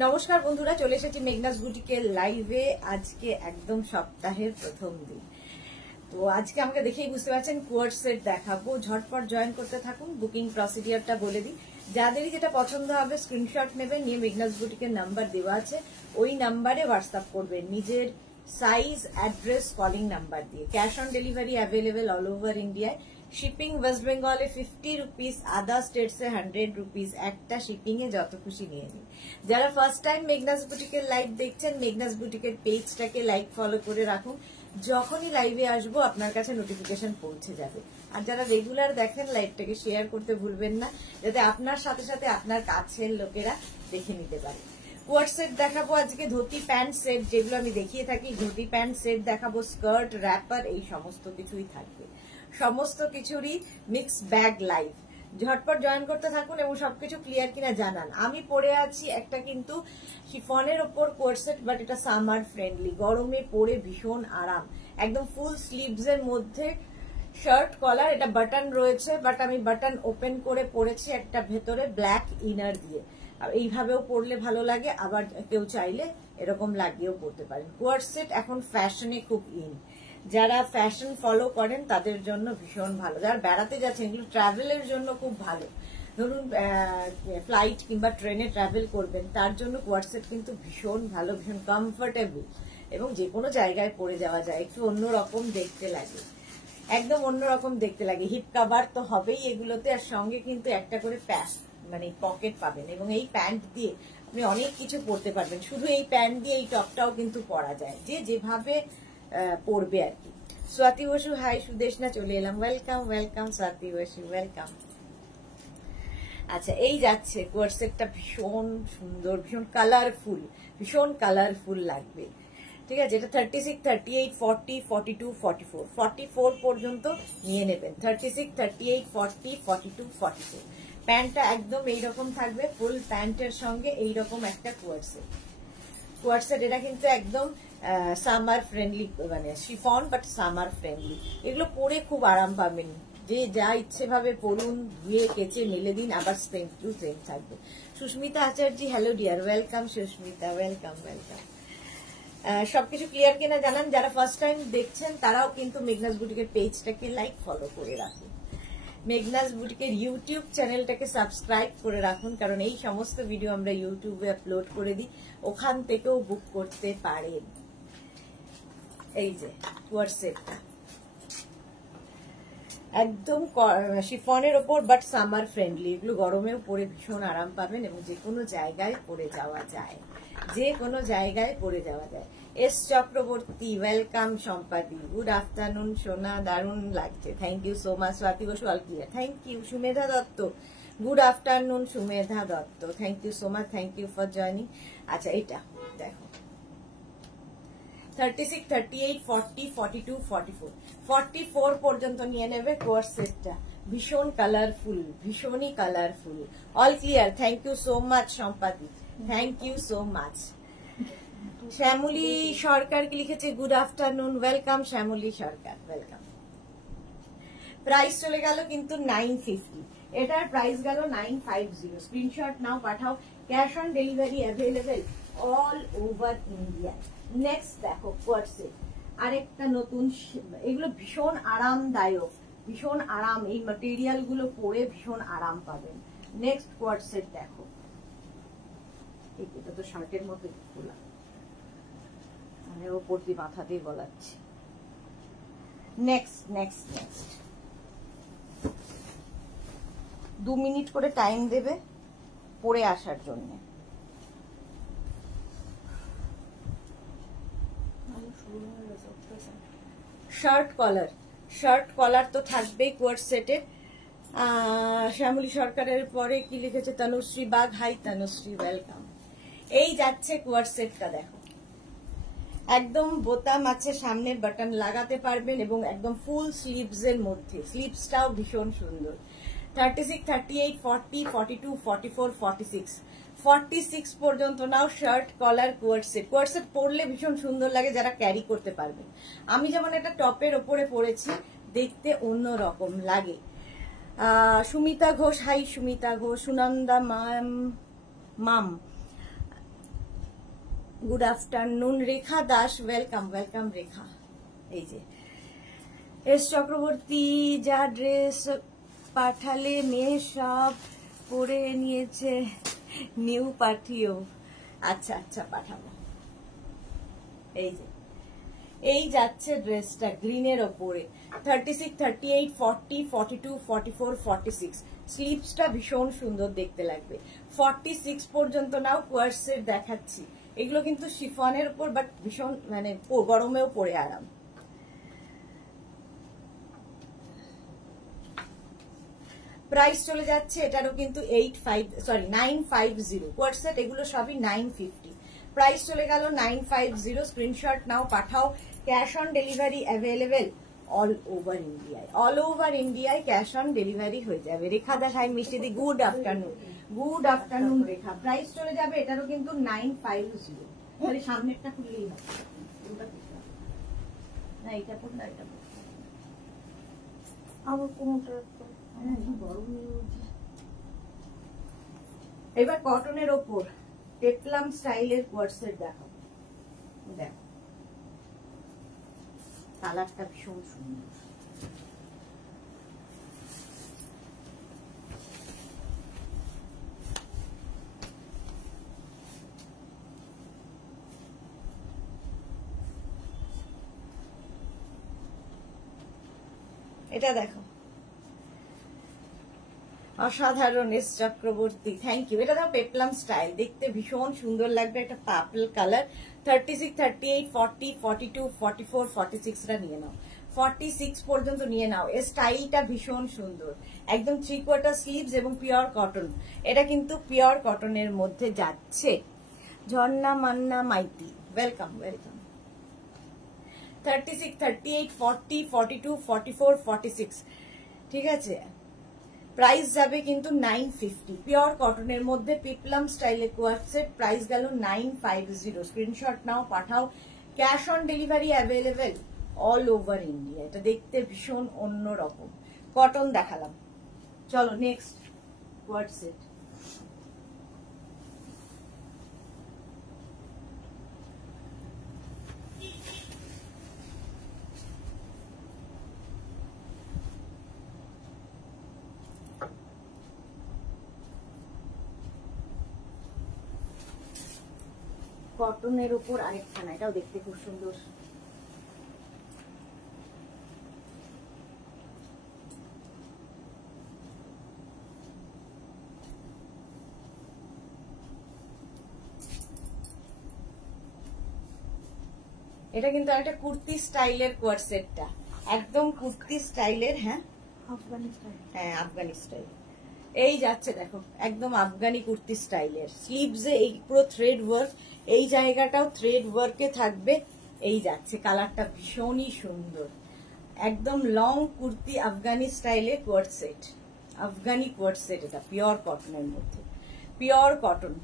নমস্কার বন্ধুরা, চলে এসেছি মেঘনাস বুটিকের লাইভে। আজকে একদম সপ্তাহের প্রথম দিন, তো আজকে আমাকে দেখেই বুঝতে পারছেন কোয়ার্ড সেট দেখাবো। ঝটপট জয়েন করতে থাকুন। বুকিং প্রসিডিওরটা বলে দিই, যাদেরই যেটা পছন্দ হবে স্ক্রিনশট নেবেন, নিয়ে মেঘনাস বুটিকের নাম্বার দেওয়া আছে, ওই নাম্বারে হোয়াটসঅ্যাপ করবেন নিজের সাইজ, অ্যাড্রেস, কলিং নাম্বার দিয়ে। Cash on delivery available all over ইন্ডিয়ায়। শিপিং ওয়েস্ট বেঙ্গলে 50 রুপিস, আদার স্টেটসে 100 রুপিস। একটা শিপিং এ যত খুশি নিয়ে নিন। যারা ফার্স্ট টাইম মেঘনাস বুটিকের লাইভ দেখছেন, মেঘনাস বুটিকের পেজটাকে লাইক ফলো করে রাখুন। যখনই লাইভে আসবো আপনার কাছে নোটিফিকেশন পৌঁছে যাবে। আর যারা রেগুলার দেখেন, লাইভটাকে শেয়ার করতে ভুলবেন না, যাতে আপনার সাথে সাথে আপনার কাছের লোকেরা দেখে নিতে পারে। কোয়ার্ড সেট দেখাবো আজকে, ধুতি প্যান্ট সেট, যেগুলো আমি দেখিয়ে থাকি। ধুতি প্যান্ট সেট দেখাবো, স্কার্ট, র্যাপার, এই সমস্ত কিছুই থাকবে। সমস্ত কিছুরই মিক্স ব্যাগ লাইভ। ঝটপট জয়েন করতে থাকুন এবং সবকিছু ক্লিয়ার কিনা জানান। আমি পরে আছি একটা কিন্তু শিফনের ওপর কোয়ার্ড সেট, বাট এটা সামার ফ্রেন্ডলি, গরমে পরে ভীষণ আরাম। একদম ফুল স্লিভস এর মধ্যে শার্ট কলার, এটা বাটন রয়েছে, বাট আমি বাটন ওপেন করে পরেছি একটা ভেতরে ব্ল্যাক ইনার দিয়ে। এইভাবেও পরলে ভালো লাগে, আবার কেউ চাইলে এরকম লাগিয়েও পরতে পারেন। কোয়ার্ড সেট এখন ফ্যাশনে খুব ইন। যারা ফ্যাশন ফলো করেন তাদের জন্য ভীষণ ভালো। যারা বেড়াতে যাচ্ছেন, এগুলো ট্রাভেলের জন্য খুব ভালো। ধরুন ফ্লাইট কিংবা ট্রেনে ট্রাভেল করবেন, তার জন্য কোয়ার্ড সেট কিন্তু ভীষণ ভালো, ভীষণ কমফোর্টেবল এবং যে কোনো জায়গায় পরে যাওয়া যায়। একটু অন্যরকম দেখতে লাগে, একদম অন্যরকম দেখতে লাগে। হিপ কাভার তো হবেই এগুলোতে, আর সঙ্গে কিন্তু একটা করে মানে পকেট পাবেন, এবং এই প্যান্ট দিয়ে আপনি অনেক কিছু পরতে পারবেন। শুধু এই প্যান্ট দিয়ে এই টপটাও কিন্তু পরা যায়, যে যেভাবে পড়বে আর কি। স্বাতি বসু, হাই সুদেশনা, চলে এলাম। Welcome welcome Swati Basu, welcome. আচ্ছা, এই যাচ্ছে কোয়ার্ড সেটটা, ভীষণ সুন্দর, ভীষণ কালারফুল লাগবে। ঠিক আছে, এটা 36, 38, 40, 42, 44, 44 পর্যন্ত নিয়ে নেবেন। 36, 38, 40, 42, 44। প্যান্টটা একদম এইরকম থাকবে, ফুল প্যান্টের সঙ্গে এইরকম একটা কোয়ার্ড সেট। কোয়ার্ড সেট এটা কিন্তু একদম সামার ফ্রেন্ডলি, মানে শিফন বাট সামার ফ্রেন্ডলি। এগুলো পরে খুব আরাম পাবেন। যে যা ইচ্ছে ভাবে পরুন, ধুয়ে কেচে মেলে দিন, আবার সেম টু সেম থাকবে। Susmita Acharya, hello dear, welcome Susmita, welcome welcome. সবকিছু ক্লিয়ার কিনা জানান। যারা ফার্স্ট টাইম দেখছেন তারাও কিন্তু মেঘনাস বুটিকের পেজটাকে লাইক ফলো করে রাখুন। মেঘনাস বুটিকের ইউটিউব চ্যানেলটাকে সাবস্ক্রাইব করে রাখুন, কারণ এই সমস্ত ভিডিও আমরা ইউটিউবে আপলোড করে দিই, ওখান থেকেও বুক করতে পারেন। এই যে কোয়ার্ড সেটটা একদম শিফনের ওপর, বাট সামার ফ্রেন্ডলি। এগুলো গরমেও পরে ভীষণ আরাম পাবেন এবং যে কোনো জায়গায় পরে যাওয়া যায়, যে কোনো জায়গায় পরে যাওয়া যায়। S Chakraborty, welcome. Sampadi, good afternoon সোনা, দারুণ লাগছে, thank you so much. Swati Basu, all clear, thank you. Sumedha Dutta, good afternoon Sumedha Dutta, thank you so much, thank you for joining. আচ্ছা, এটা দেখো 36, 38, 40, 42, 44, 44 পর্যন্ত নিয়ে নেবে কোয়ার্ড সেটটা। ভীষণ কালারফুল, ভীষণই colourful. All clear, thank you so much Sampadi, thank you so much. Shyamali Sarkar কি লিখেছে, good afternoon, welcome Shyamali Sarkar, welcome. Price চলে গেল কিন্তু 950, এটার প্রাইস গেল 950। স্ক্রিনশট নাও, পাঠাও। Cash on delivery available all over India. Next দেখো কোয়ার্ড সেট, আরেকটা নতুন। এগুলো ভীষণ আরামদায়ক, ভীষণ আরাম। এই ম্যাটেরিয়াল গুলো পরে ভীষণ আরাম পাবেন। নেক্সট কোয়ার্ড সেট দেখো, এটা তো শার্টের মতো খোলা, আমি ওপর দিয়ে মাথা দিয়ে গলাচ্ছি। নেক্সট নেক্সট নেক্সট 2 মিনিট করে টাইম দেবে পরে আসার জন্য। শার্ট কলার তো থাকবেই কোয়ার্ড সেটে। শ্যামলী সরকারের পরে কি লিখেছে, তনুশ্রী বাগ, হাই তনুশ্রী, ওয়েলকাম। এই যাচ্ছে কোয়ার্ড সেটটা, দেখো একদম বোতাম আছে, সামনে বাটন লাগাতে পারবেন এবং একদম ফুল স্লিভস এর মধ্যে। স্লিভসটাও ভীষণ সুন্দর। 36, 38, 40, 42, 44, 46, 46 পর্যন্ত নাও। Shirt collar coord set. Coord set পরলে ভীষণ সুন্দর লাগে যারা ক্যারি করতে পারবেন। আমি যেমন একটা টপের ওপরে পরেছি, দেখতে অন্য রকম লাগে। সুমিতা ঘোষ, হাই সুমিতা ঘোষ। সুনন্দা মাম, গুড আফটারনুন রেখা দাস, ওয়েলকাম ওয়েলকাম রেখা। এই যে এস চক্রবর্তী, যা ড্রেস পাঠালে মেয়ে সব পরে নিয়েছে, নিউ পাঠিও। আচ্ছা আচ্ছা পাঠাবো। এই যে এই যাচ্ছে ড্রেসটা গ্রিনের ওপরে, 36, 38, 40, 42, 44, 46। স্লিভসটা ভীষণ সুন্দর দেখতে লাগবে। 46 পর্যন্ত নাও কোয়ার্সেট দেখাচ্ছি। এগুলো কিন্তু শিফনের উপর, বাট ভীষণ মানে গরমেও পরে আরাম। প্রাইস চলে যাচ্ছে এটারও কিন্তু 950 কোয়ার্সেট, এগুলো সবই 950। প্রাইস চলে গেল 950। স্ক্রিনশট নাও, পাঠাও। Cash on delivery available all over ইন্ডিয়ায়। অল ওভার ইন্ডিয়ায় ক্যাশ অন ডেলিভারি হয়ে যাবে। রেখা দেখায় মিষ্টি, গুড আফটারনুন। গুড আফটারনুন রেখা। প্রাইস চলে যাবে এটারও কিন্তু 950। তাহলে সামনেরটা খুললেই হবে না, এটা পড় না, এটা পড় আবার কোনটা। এবার কটনের ওপর পেপলাম স্টাইলের কোয়ার্সেট দেখাবো। দেখো কালারটা ভীষণ সুন্দর। এটা দেখো অসাধারণ, এস চক্রবর্তী, থ্যাংক ইউ। এটা দেখো পেপলাম স্টাইল, দেখতে ভীষণ সুন্দর লাগবে। একটা পার্পল কালার। 36, 38, 40, 42, 44, 46টা নিয়ে নাও। 46 পর্যন্ত নিয়ে নাও। এর স্টাইলটা ভীষণ সুন্দর, একদম 3/4 স্লিভস এবং পিওর কটন। এটা কিন্তু পিওর কটনের মধ্যে যাচ্ছে। ঝর্ণা মান্না মাইতি, ওয়েলকাম ওয়েলকাম। 36, 38, 40, 42, 44, 46, ঠিক আছে। প্রাইস যাবে কিন্তু 950। পিওর কটনের মধ্যে পিপলাম স্টাইলে কোয়ার্সেট, প্রাইস গেল 950। স্ক্রিনশট নাও, পাঠাও। Cash on delivery available all over India. এটা দেখতে ভীষণ অন্যরকম। কটন দেখালাম, চলো নেক্সট কোয়ার্সেট। কটনের উপর আরেকখানা, এটাও দেখতে খুব সুন্দর। এটা কিন্তু একটা কুর্তি স্টাইলের কোয়ার্সেটটা, একদম কুর্তি স্টাইলের। হ্যাঁ আফগানি স্টাইল, হ্যাঁ আফগানি স্টাইল। এই যাচ্ছে দেখো একদম আফগানি কুর্তি স্টাইলের। স্লিভসে এই পুরো থ্রেড ওয়ার্ক, এই জায়গাটাও থ্রেড ওয়ার্কে থাকবে। এই যাচ্ছে, কালারটা ভীষণই সুন্দর, একদম লং কুর্তি আফগানি স্টাইলের কোয়ার্সেট। আফগানি কোয়ার্সেট, এটা পিওর কটনের মধ্যে, পিওর কটন।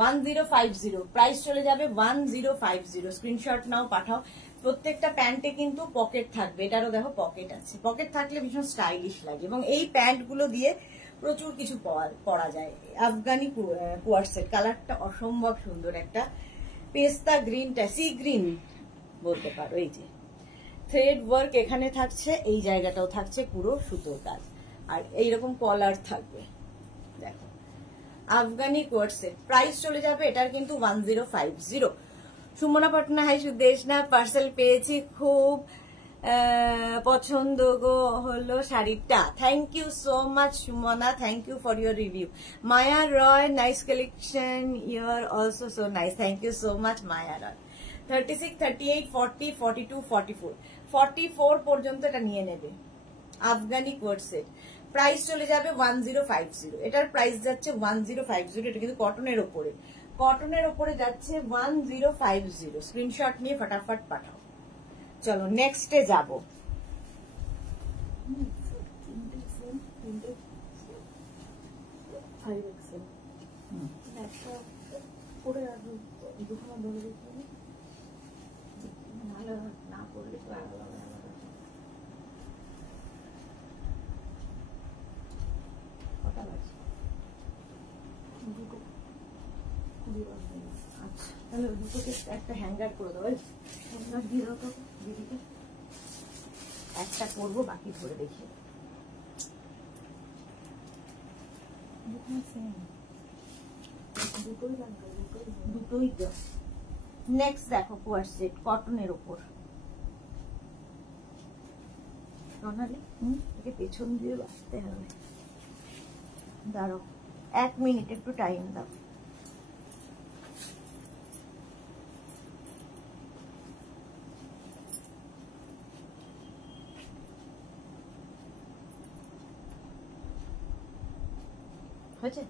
1050। প্রাইস চলে যাবে 1050। স্ক্রিনশট নাও, পাঠাও। প্রত্যেকটা প্যান্টে কিন্তু পকেট থাকবে। এটারও দেখো পকেট আছে। পকেট থাকলে ভীষণ স্টাইলিশ লাগে এবং এই প্যান্ট গুলো দিয়ে প্রচুর কিছু পরা যায়। আফগানি কোয়ার্সেট, কালারটা অসম্ভব সুন্দর, একটা পেস্তা গ্রিনটা, সি গ্রিন বলতে পারো। এই যে থ্রেড ওয়ার্ক এখানে থাকছে, এই জায়গাটাও থাকছে পুরো সুতোর কাজ, আর এইরকম কলার থাকবে। দেখো আফগানি কোয়ার্সেট, প্রাইস চলে যাবে এটার কিন্তু 1050। সুমনা পাটনা, হাই সুদেশ না, পার্সেল পেয়েছি, খুব পছন্দ গো হলো শাড়িটা। Thank you so much Sumana, thank you for your review. Maya Roy, nice collection, your also so nice, thank you so much Maya Roy. 36, 38, 40, 42, 44, 44 পর্যন্ত এটা নিয়ে নেবে। আফগানি কোয়ার্সেট, প্রাইস চলে যাবে 1050। এটার প্রাইস যাচ্ছে 1050। এটা কিন্তু কটনের ওপরে, কটনের ওপরে যাচ্ছে 1050। স্ক্রিনশট নিয়ে ফটাফট পাঠাও। চলো নেক্সটে যাব। না করলে আচ্ছা তাহলে দুটোকে একটা হ্যাঙ্গার করে দেবো, হ্যাঙ্গার দিয়ে দাও তো দিদিকে, একটা করবো বাকি ধরে দেখি। দুটোই তো। নেক্সট দেখো কোয়ার্স সেট কটনের ওপর, একে পেছন দিয়ে বাঁচতে হবে। দাঁড়াও 1 মিনিট, একটু টাইম দাও। হয়েছে?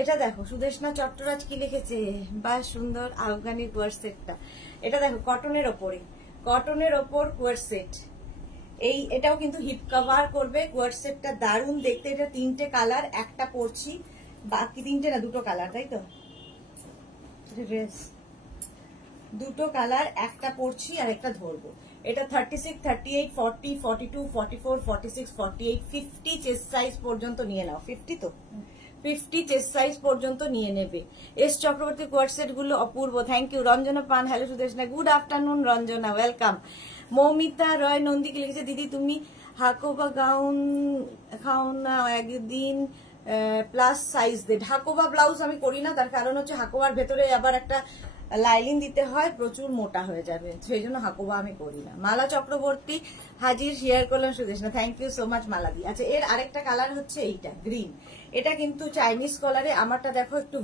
এটা দেখো সুদেশনা চট্টরাজ কি লিখেছে, বা সুন্দর আফগানি কোয়ার সেটটা। এটা দেখো কটনের ওপরে, কটনের ওপর কোয়ার সেট। এই এটাও কিন্তু হিপ কভার করবে কোয়ার সেটটা, দারুণ দেখতে। এটা 3টে কালার, একটা পরছি, বাকি 3টে না 2টো কালার, তাই তো ড্রেস 2টো কালার, একটা পরছি আর একটা ধরবো। এটা 36, 38, 40, 42, 44, 46, 48, 50 চেস্ট সাইজ পর্যন্ত নিয়ে নাও। 50 তো 50 চেস্ট সাইজ পর্যন্ত নিয়ে নেবে। এস চক্রবর্তী কোয়ার সেট গুলো অপূর্ব, thank you. Ranjana Pan, hello Sudeshna, good afternoon Ranjana, welcome. Moumita Roy নন্দীকে লিখেছে, দিদি তুমি হাকোবা গাউন খাও না একদিন প্লাস সাইজ দে। হাকোবা ব্লাউজ আমি করি না, তার কারণ হচ্ছে হাকোবার ভেতরে আবার একটা লাইলিন দিতে হয়, প্রচুর মোটা হয়ে যাবে, সেই জন্য হাকোবা আমি করি না। মালা চক্রবর্তী হাজির, শেয়ার করলাম Sudeshna, thank you so much Mala দি। আচ্ছা এর আরেকটা কালার হচ্ছে এইটা গ্রিন, এটা কিন্তু চাইনিজ কলারে। আমারটা দেখো একটু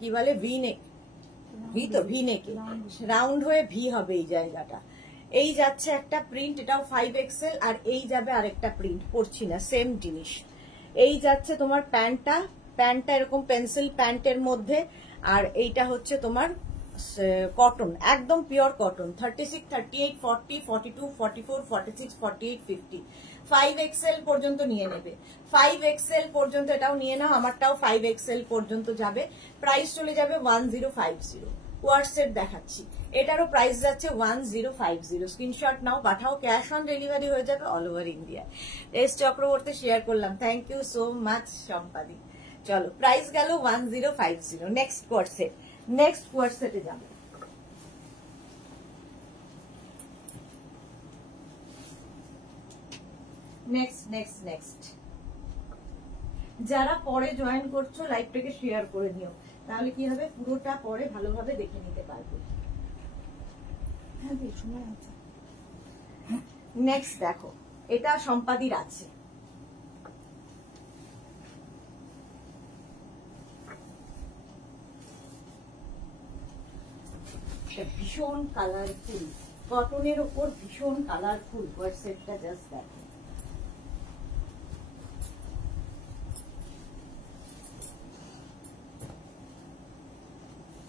কি বলে ভি নেক, ভি তো ভি নেকে রাউন্ড হয়ে ভি হবে এই জায়গাটা। এই যাচ্ছে একটা প্রিন্ট, এটাও 5XL, আর এই যাবে আরেকটা প্রিন্ট, পড়ছি না সেম জিনিস। এই যাচ্ছে তোমার প্যান্টটা এরকম পেন্সিল প্যান্টের মধ্যে, আর এইটা হচ্ছে তোমার কটন, একদম পিওর কটন। 36, 38, 40, 42, 44, 46, 48, 50, 5XL পর্যন্ত নিয়ে নেবে। 5XL পর্যন্ত এটাও নিয়ে নাও, আমারটাও 5XL পর্যন্ত যাবে। প্রাইস চলে যাবে 1050। কোয়ার্সেট দেখাচ্ছি, এটারও প্রাইস যাচ্ছে 1050। স্ক্রিনশট নাও, পাঠাও, ক্যাশ অন ডেলিভারি হয়ে যাবে all over India. S Chakraborty share করলাম, থ্যাংক ইউ সো মাচ সম্পাদি। চলো প্রাইস গেল 1050। নেক্সট কোয়ার্সেট, নেক্সট কোয়ার্সেটে যাবে। নেক্সট যারা পরে জয়েন করছো লাইভটাকে শেয়ার করে নিও, তাহলে কি হবে পুরোটা পরে ভালোভাবে দেখে নিতে পারবে। নেক্সট দেখো, এটা সম্পাদির আছে, ভীষণ কালারফুল, কটনের ওপর ভীষণ কালারফুল কোয়ার্সেটটা, জাস্ট দেখো।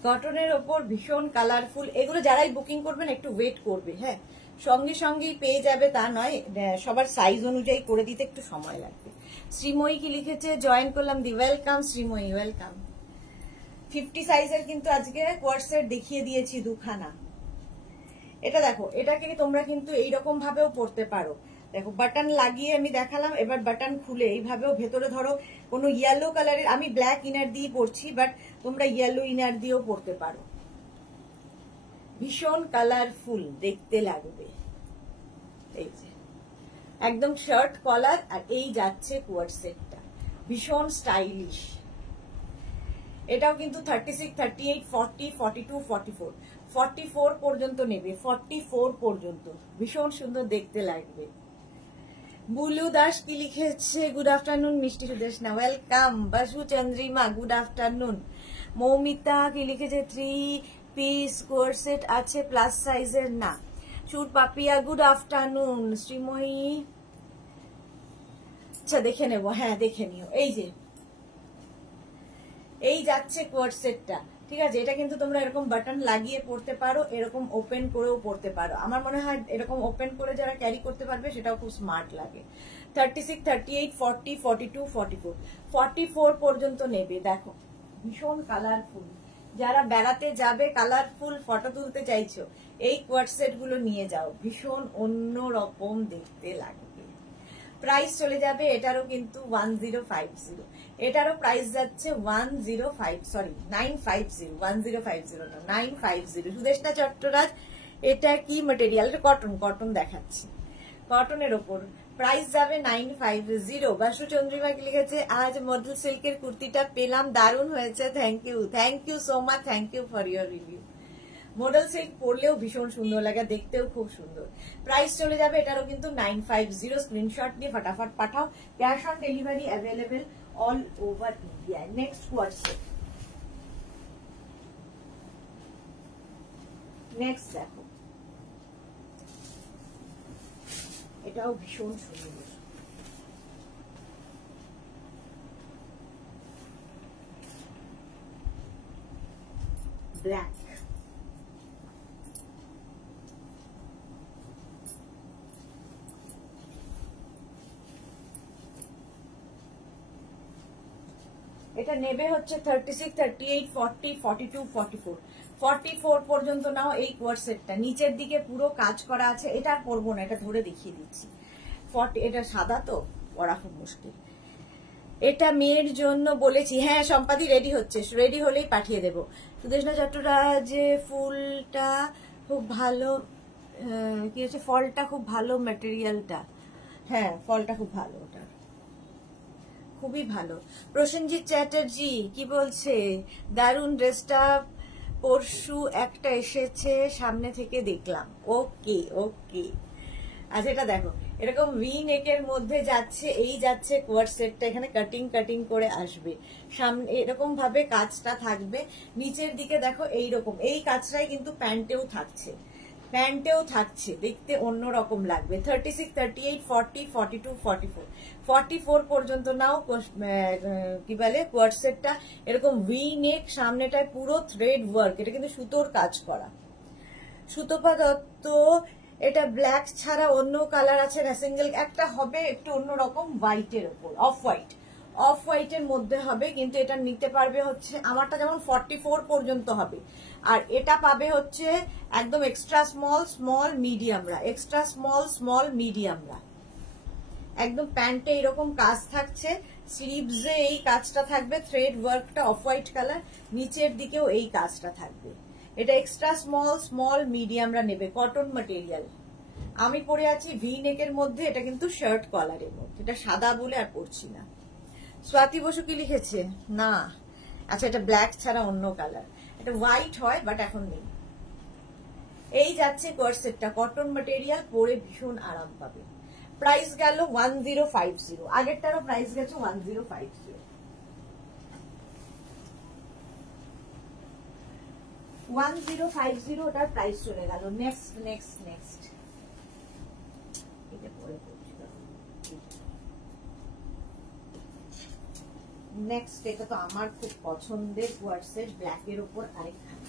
কটনের ওপর ভীষণ কালারফুল, এগুলো যারাই বুকিং করবেন একটু ওয়েট করবে, হ্যাঁ সঙ্গে সঙ্গেই পেয়ে যাবে তা নয়, সবার সাইজ অনুযায়ী করে দিতে একটু সময় লাগবে। শ্রীময়ী কি লিখেছে, জয়েন করলাম দি, ওয়েলকাম শ্রীময়ী, ওয়েলকাম। 50 সাইজের কিন্তু আজকে কোয়ার্সেট দেখিয়ে দিয়েছি দুখানা। এটা দেখো, এটাকে তোমরা কিন্তু এইরকম ভাবেও পরতে পারো, দেখো বাটন লাগিয়ে আমি দেখালাম, এবার বাটন খুলে এইভাবেও ভেতরে ধরো কোনো ইয়েলো কালারের, আমি ব্ল্যাক ইনার দিয়ে পরছি, বাট তোমরা ইয়েলো ইনার দিয়েও পরতে পারো। ভীষণ কালারফুল দেখতে লাগবে, এই যে একদম শার্ট কলার, আর এই যাচ্ছে কোয়ার্সেটটা, ভীষণ স্টাইলিশ। এটাও কিন্তু 36, 38, 40, 42, 44, 44 পর্যন্ত নেবে, 44 পর্যন্ত, ভীষণ সুন্দর দেখতে লাগবে। বুলু দাস কি লিখেছে, গুড আফটারনুন মিষ্টি Sudeshna, welcome. Basu Chandrima, good afternoon. Moumita কি লিখেছে, 3 পিস কোয়ার্সেট আছে প্লাস সাইজের না। চুর পাপিয়া, গুড আফটারনুন। শ্রীময়ী, আচ্ছা দেখে নেব, হ্যাঁ দেখে নিও। এই যে এই যাচ্ছে কোয়ার্সেটটা, ঠিক আছে, এটা কিন্তু তোমরা এরকম বাটন লাগিয়ে পড়তে পারো, এরকম ওপেন করেও পড়তে পারো। আমার মনে হয় এরকম ওপেন করে যারা ক্যারি করতে পারবে সেটাও খুব স্মার্ট লাগে। 36, 38, 40, 42, 44, 44 পর্যন্ত নেবে। দেখো ভীষণ কালারফুল, যারা বেড়াতে যাবে কালারফুল ফটো তুলতে চাইছো এই কোয়ার্ড সেট গুলো নিয়ে যাও, ভীষণ অন্য রকম দেখতে লাগবে। প্রাইস চলে যাবে এটারও কিন্তু 1050, এটারও প্রাইস যাচ্ছে 950, 1050 না 950। সুদেষ্টা চট্টরাজ, এটা কি ম্যাটেরিয়াল? এটা কটন দেখাচ্ছি, কটনের ওপর প্রাইস যাবে 950। বাসু চন্দ্রিমা কি লিখেছে, আজ মডেল সিল্কের কুর্তিটা পেলাম, দারুণ হয়েছে, thank you so much, thank you for your review. Model silk পরলেও ভীষণ সুন্দর লাগে, দেখতেও খুব সুন্দর। প্রাইস চলে যাবে এটারও কিন্তু 950। স্ক্রিনশট নিয়ে ফটাফট পাঠাও, cash on delivery available all over India. Next WhatsApp, next দেখো, এটাও ভীষণ সুন্দর। ব্ল্যাক, এটা নেবে হচ্ছে 36, 38, 40, 42, 44, 44 পর্যন্ত নাও এই কোয়ার্ড সেটটা। নিচের দিকে পুরো কাজ করা আছে, এটা আর পরবো না, এটা ধরে দেখিয়ে দিচ্ছি। 40, এটা সাদা তো পরা খুব মুশকিল। এটা মেয়ের জন্য বলেছি, হ্যাঁ সম্পাদি রেডি হচ্ছে, রেডি হলেই পাঠিয়ে দেবো। সুদেষ্ণা চট্টরাজ, ফুলটা খুব ভালো, কি হচ্ছে, ফলটা খুব ভালো, ম্যাটেরিয়ালটা, হ্যাঁ ফলটা খুব ভালো, ওটা খুবই ভালো। প্রসেনজিৎ চ্যাটার্জি কি বলছে, দারুণ ড্রেসটা, পরশু একটা এসেছে সামনে থেকে দেখলাম। ওকে ওকে, আচ্ছা এটা দেখো, এরকম ভি নেকের মধ্যে যাচ্ছে, এই যাচ্ছে কোয়ার্ড সেটটা, এখানে কাটিং করে আসবে, সামনে এরকম ভাবে কাজটা থাকবে, নিচের দিকে দেখো এইরকম, এই কাজটাই কিন্তু প্যান্টেও থাকছে, দেখতে অন্যরকম লাগবে। 36, 38, 40, 42, 44, 44 পর্যন্ত নাও। কি বলে কোয়ার্ড সেটটা, এরকম ভি নেক, সামনেটায় পুরো থ্রেড ওয়ার্ক, এটা কিন্তু সুতোর কাজ করা। সুতপা দত্ত, এটা ব্ল্যাক ছাড়া অন্য কালার আছে না? সিঙ্গেল একটা হবে একটু অন্যরকম, হোয়াইটের ওপর, অফ হোয়াইটের মধ্যে হবে, কিন্তু এটা নিতে পারবে হচ্ছে, আমারটা যেমন 44 পর্যন্ত হবে, আর এটা পাবে হচ্ছে একদম এক্সট্রা স্মল মিডিয়ামরা, একদম প্যান্টে এরকম কাজ থাকছে, স্লিভসে এই কাজটা থাকবে, থ্রেড ওয়ার্কটা অফ হোয়াইট কালার, নিচের দিকেও এই কাজটা থাকবে। এটা এক্সট্রা স্মল মিডিয়ামরা নেবে, কটন ম্যাটেরিয়াল। আমি পরে আছি ভি নেকের মধ্যে, এটা কিন্তু শার্ট কলারের মধ্যে, এটা সাদা বলে আর পরছি না। স্বাতি বসু কি লিখেছে, না আচ্ছা এটা ব্ল্যাক ছাড়া অন্য কালার, এটা হোয়াইট হয় বাট এখন নেই। এই যাচ্ছে কোয়ার্ড সেটটা, কটন ম্যাটেরিয়াল, পরে ভীষণ আরাম পাবে। প্রাইস গেল 1050, আগেরটারও প্রাইস গেছে 1050। 1050 ওটার প্রাইস চলে গেল। নেক্সট এটা পরে নেক্সট, এটা তো আমার খুব পছন্দের কোয়ার্ড সেট, ব্ল্যাকের উপর আরেকখানা।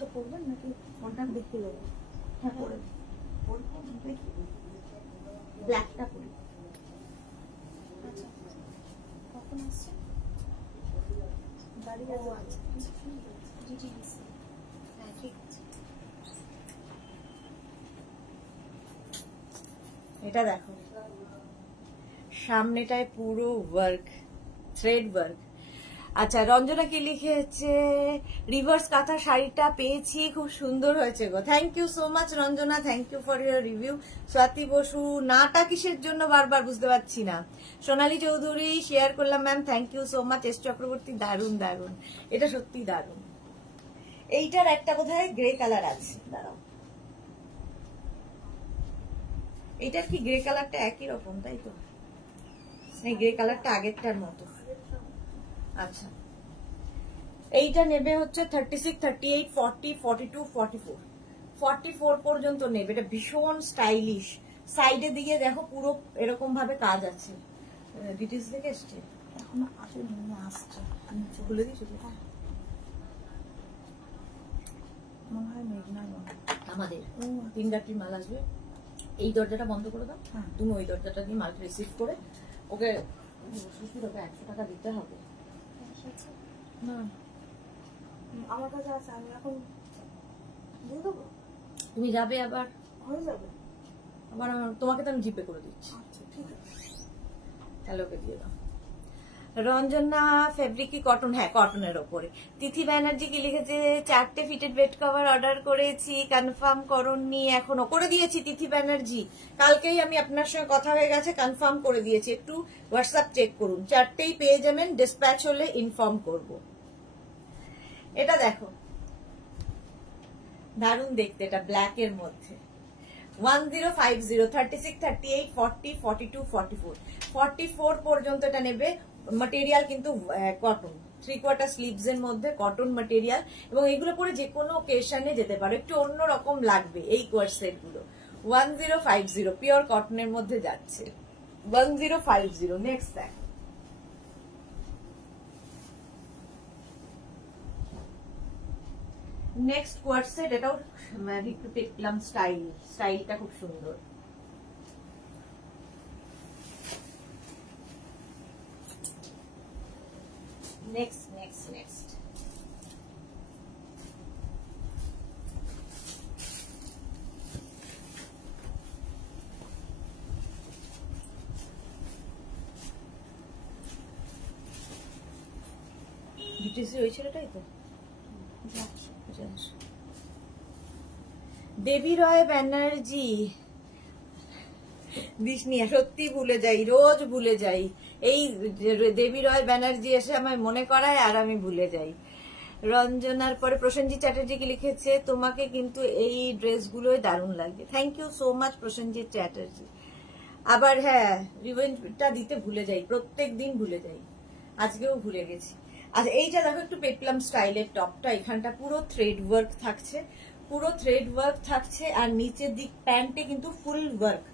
তো করবেন নাকি কোনটা দেখে নেব? হ্যাঁ পরে ব্ল্যাকটা পরে। আচ্ছা কখন আসছে? বাড়ি যাবো আজ। হ্যাঁ ঠিক আছে। এটা দেখো, সামনেটায় পুরো ওয়ার্ক, থ্রেড ওয়ার্ক। আচ্ছা রঞ্জনা কি লিখেছে, রিভার্স কাঁথা শাড়িটা পেয়েছি, খুব সুন্দর হয়েছে গো, thank you so much Ranjana, thank you for your review. Swati Basu, নাটা কিসের জন্য বারবার বুঝতে পারছি না। সোনালী চৌধুরী শেয়ার করলাম ma'am, thank you so much. S Chakraborty, দারুন, এটা সত্যি দারুন। এইটার একটা বোধহয় গ্রে কালার আছে, দাঁড়াও, এইটার কি গ্রে কালারটা একই রকম, তাই তো? গ্রে কালারটা আগেরটার মতো। আচ্ছা এইটা নেবে হচ্ছে 36, 38, 40, 42, 44, 44 পর্যন্ত নেবে। এটা ভীষণ স্টাইলিশ, সাইডে দিকে দেখো পুরো এরকম ভাবে কাজ আছে, ডিটেলস থেকে এসছে এখন আসলে আসছে খুলে দিয়েছো? মনে হয় মেঘনার মনে আমাদের ফিঙ্গারটির মাল আসবে, এই দরজাটা বন্ধ করে দাও, তুমি ওই দরজাটা দিয়ে মালটা রিসিভ করে ওকে শ্বশুরকে 100 টাকা দিতে হবে। না আমার কাছে আছে, আমি এখন দিয়ে দেবো। তুমি যাবে আবার হয়ে যাবে, আবার তোমাকে তো আমি জিপে করে দিচ্ছি। আচ্ছা ঠিক আছে, তাহলে ওকে দিয়ে দাও। রঞ্জনা ফেব্রিক কি কটন? হ্যাঁ কটনের ওপরে। তিথি ব্যানার্জি কি লিখেছে, 4টে ফিটেড বেড কভার অর্ডার করেছি, কনফার্ম করোনি এখনো? করে দিয়েছি তিথি ব্যানার্জি, কালকেই আমি আপনার সঙ্গে কথা হয়ে গেছে, কনফার্ম করে দিয়েছি। একটু হোয়াটসঅ্যাপ চেক করুন, 4টেই পেয়ে যাবেন, ডিসপ্যাচ হলে ইনফর্ম করব। এটা দেখো দারুণ দেখতে, এটা ব্ল্যাক এর মধ্যে 1050, 36, 38, 40, 42, 44, 44 পর্যন্ত এটা নেবে। ম্যাটেরিয়াল কিন্তু কটন, 3/4 স্লিভস এর মধ্যে কটন ম্যাটেরিয়াল, এবং এগুলো পরে যে কোনো ওকেশনে যেতে পারো, একটু অন্যরকম লাগবে এই কোয়ার সেট গুলো। 1050 পিওর কটনের মধ্যে যাচ্ছে, 1050। নেক্সট দেখ, নেক্সট কোয়ার সেট, এটাও একটু পেপলাম স্টাইলটা খুব সুন্দর। নেক্সট নেক্সট নেক্সট ডিটিসি ওই ছেলেটাই তো। দেবী রয় ব্যানার্জি, বিষ্ণিয়া সত্যি ভুলে যাই, রোজ ভুলে যাই। এই দেবী রয় ব্যানার্জি এসে আমায় মনে করায় আর আমি ভুলে যাই। রঞ্জনার পরে প্রসেনজিৎ চ্যাটার্জি কি লিখেছে, তোমাকে কিন্তু এই ড্রেসগুলোই দারুণ লাগবে। Thank you so much Prosenjit Chatterjee. আবার হ্যাঁ রিভেঞ্জটা দিতে ভুলে যাই, প্রত্যেক দিন ভুলে যাই, আজকেও ভুলে গেছি। আচ্ছা এইটা দেখো একটু পেপলাম স্টাইলের টপটা, এখানটা পুরো থ্রেড ওয়ার্ক থাকছে, পুরো থ্রেড ওয়ার্ক থাকছে, আর নিচের দিক প্যান্টে কিন্তু ফুল ওয়ার্ক,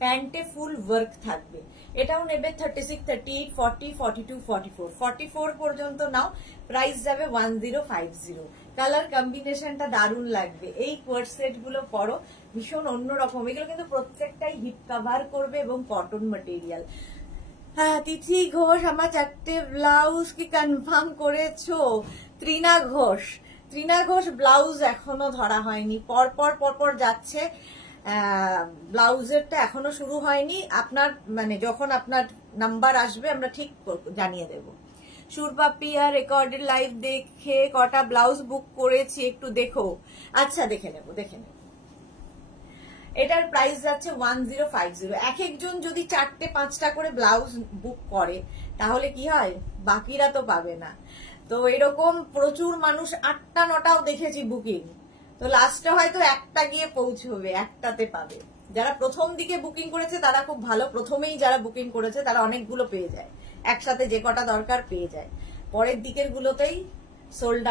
প্যান্টে ফুল ওয়ার্ক থাকবে। এটাও নেবে 36, 38, 40, 42, 44, 44 পর্যন্ত নাও, প্রাইস যাবে 1050। কালার কম্বিনেশনটা দারুণ লাগবে। এই কোয়ার সেট গুলো পরো, ভীষণ অন্যরকম, এগুলো কিন্তু প্রত্যেকটাই হিপ কভার করবে এবং কটন ম্যাটেরিয়াল। হ্যাঁ তিথি ঘোষ, আমার 4টে ব্লাউজ কি কনফার্ম করেছো? ত্রিনা ঘোষ, ত্রিনা ঘোষ ব্লাউজ এখনো ধরা হয়নি, পরপর পরপর যাচ্ছে, ব্লাউজেরটা এখনো শুরু হয়নি। আপনার মানে যখন আপনার নাম্বার আসবে আমরা ঠিক জানিয়ে দেব। সুরপাপি আর রেকর্ডেড লাইভ দেখে কটা ব্লাউজ বুক করেছি, একটু দেখো। আচ্ছা দেখে নেব, দেখে নেব। এটার প্রাইস যাচ্ছে 1050। এক একজন যদি 4টে 5টা করে ব্লাউজ বুক করে তাহলে কি হয়, বাকিরা তো পাবে না। তো এরকম প্রচুর মানুষ 8টা 9টাও দেখেছি বুকিং, তো লাস্টে হয়তো একটা গিয়ে পৌঁছবে, একটাতে পাবে। যারা প্রথম দিকে বুকিং করেছে তারা খুব ভালো, প্রথমেই যারা বুকিং করেছে তারা অনেকগুলো পেয়ে যায়, একসাথে যে কটা দরকার পেয়ে যায়। পরের দিকের গুলোতেই সোল্ড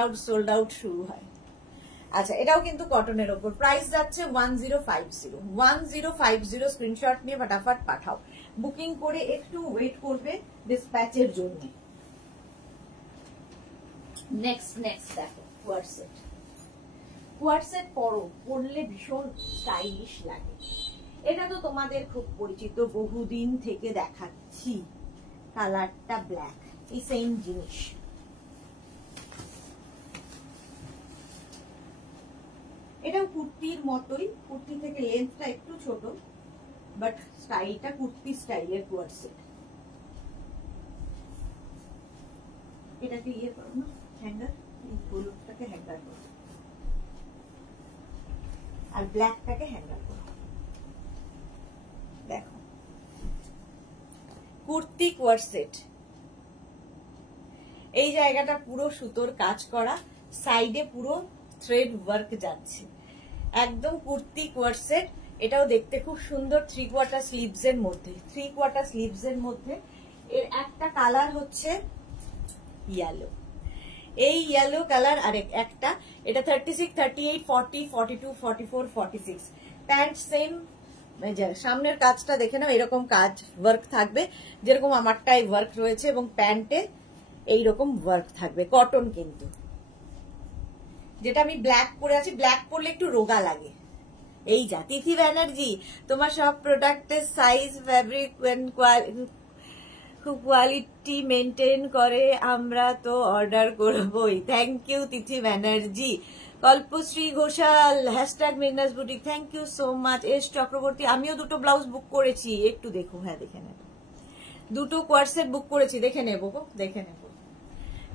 আউট শুরু হয়। আচ্ছা এটাও কিন্তু কটনের ওপর, প্রাইস যাচ্ছে 1050। 1050 স্ক্রিনশট নিয়ে ফটাফট পাঠাও, বুকিং করে একটু ওয়েট করবে ডিসপ্যাচের জন্য। নেক্সট দেখো কোয়ারসেট, কোয়ারসেট পরলে ভীষণ স্টাইলিশ লাগে। এটা তো তোমাদের খুব পরিচিত, বহুদিন থেকে দেখাচ্ছি, কালারটা ব্ল্যাক, এই সেম জিনিস। এটাও কুর্তির মতোই, কুর্তি থেকে লেন্থটা একটু ছোট, বাট স্টাইলটা কুর্তি স্টাইলের কোয়ারসেট। এটাকে ইয়ে করো না, হ্যাঙ্গার, এই হলুদটাকে হ্যাঙ্গার করো আর ব্ল্যাকটাকে হ্যাঙ্গার করো। দেখো কুর্তি কোয়ারসেট, এই জায়গাটা পুরো সুতোর কাজ করা, সাইডে পুরো থ্রেড ওয়ার্ক যাচ্ছে, একদম কুর্তি কোয়ারসেট। এটাও দেখতে খুব সুন্দর, 3/4 স্লিভস এর মধ্যে, 3/4 স্লিভস এর মধ্যে। এর একটা কালার হচ্ছে ইয়েলো, এই ইয়েলো কালার, আর একটা এটা 36, 38, 40, 42, 44, 46। প্যান্ট সেম, সামনের কাজটা দেখে নাও, এরকম কাজ ওয়ার্ক থাকবে, যেরকম আমারটাই ওয়ার্ক রয়েছে, এবং প্যান্টে এইরকম ওয়ার্ক থাকবে, কটন কিন্তু। যেটা আমি ব্ল্যাক পরে আছি, ব্ল্যাক পরলে একটু রোগা লাগে। এই যা তিথি ব্যানার্জি, তোমার সব প্রোডাক্টের সাইজ, ফ্যাব্রিক, কোয়ালিটি মেনটেন করে, আমরা তো অর্ডার করবই। Thank you Tithi Banerjee. Kalpashree Ghoshal, hashtag Meghna's boutique, thank you so much. S Chakraborty, আমিও দুটো ব্লাউজ বুক করেছি, একটু দেখো। হ্যাঁ দেখে নেব, দুটো কোয়ার্সেট বুক করেছি, দেখে নেবো গো, দেখে নেব।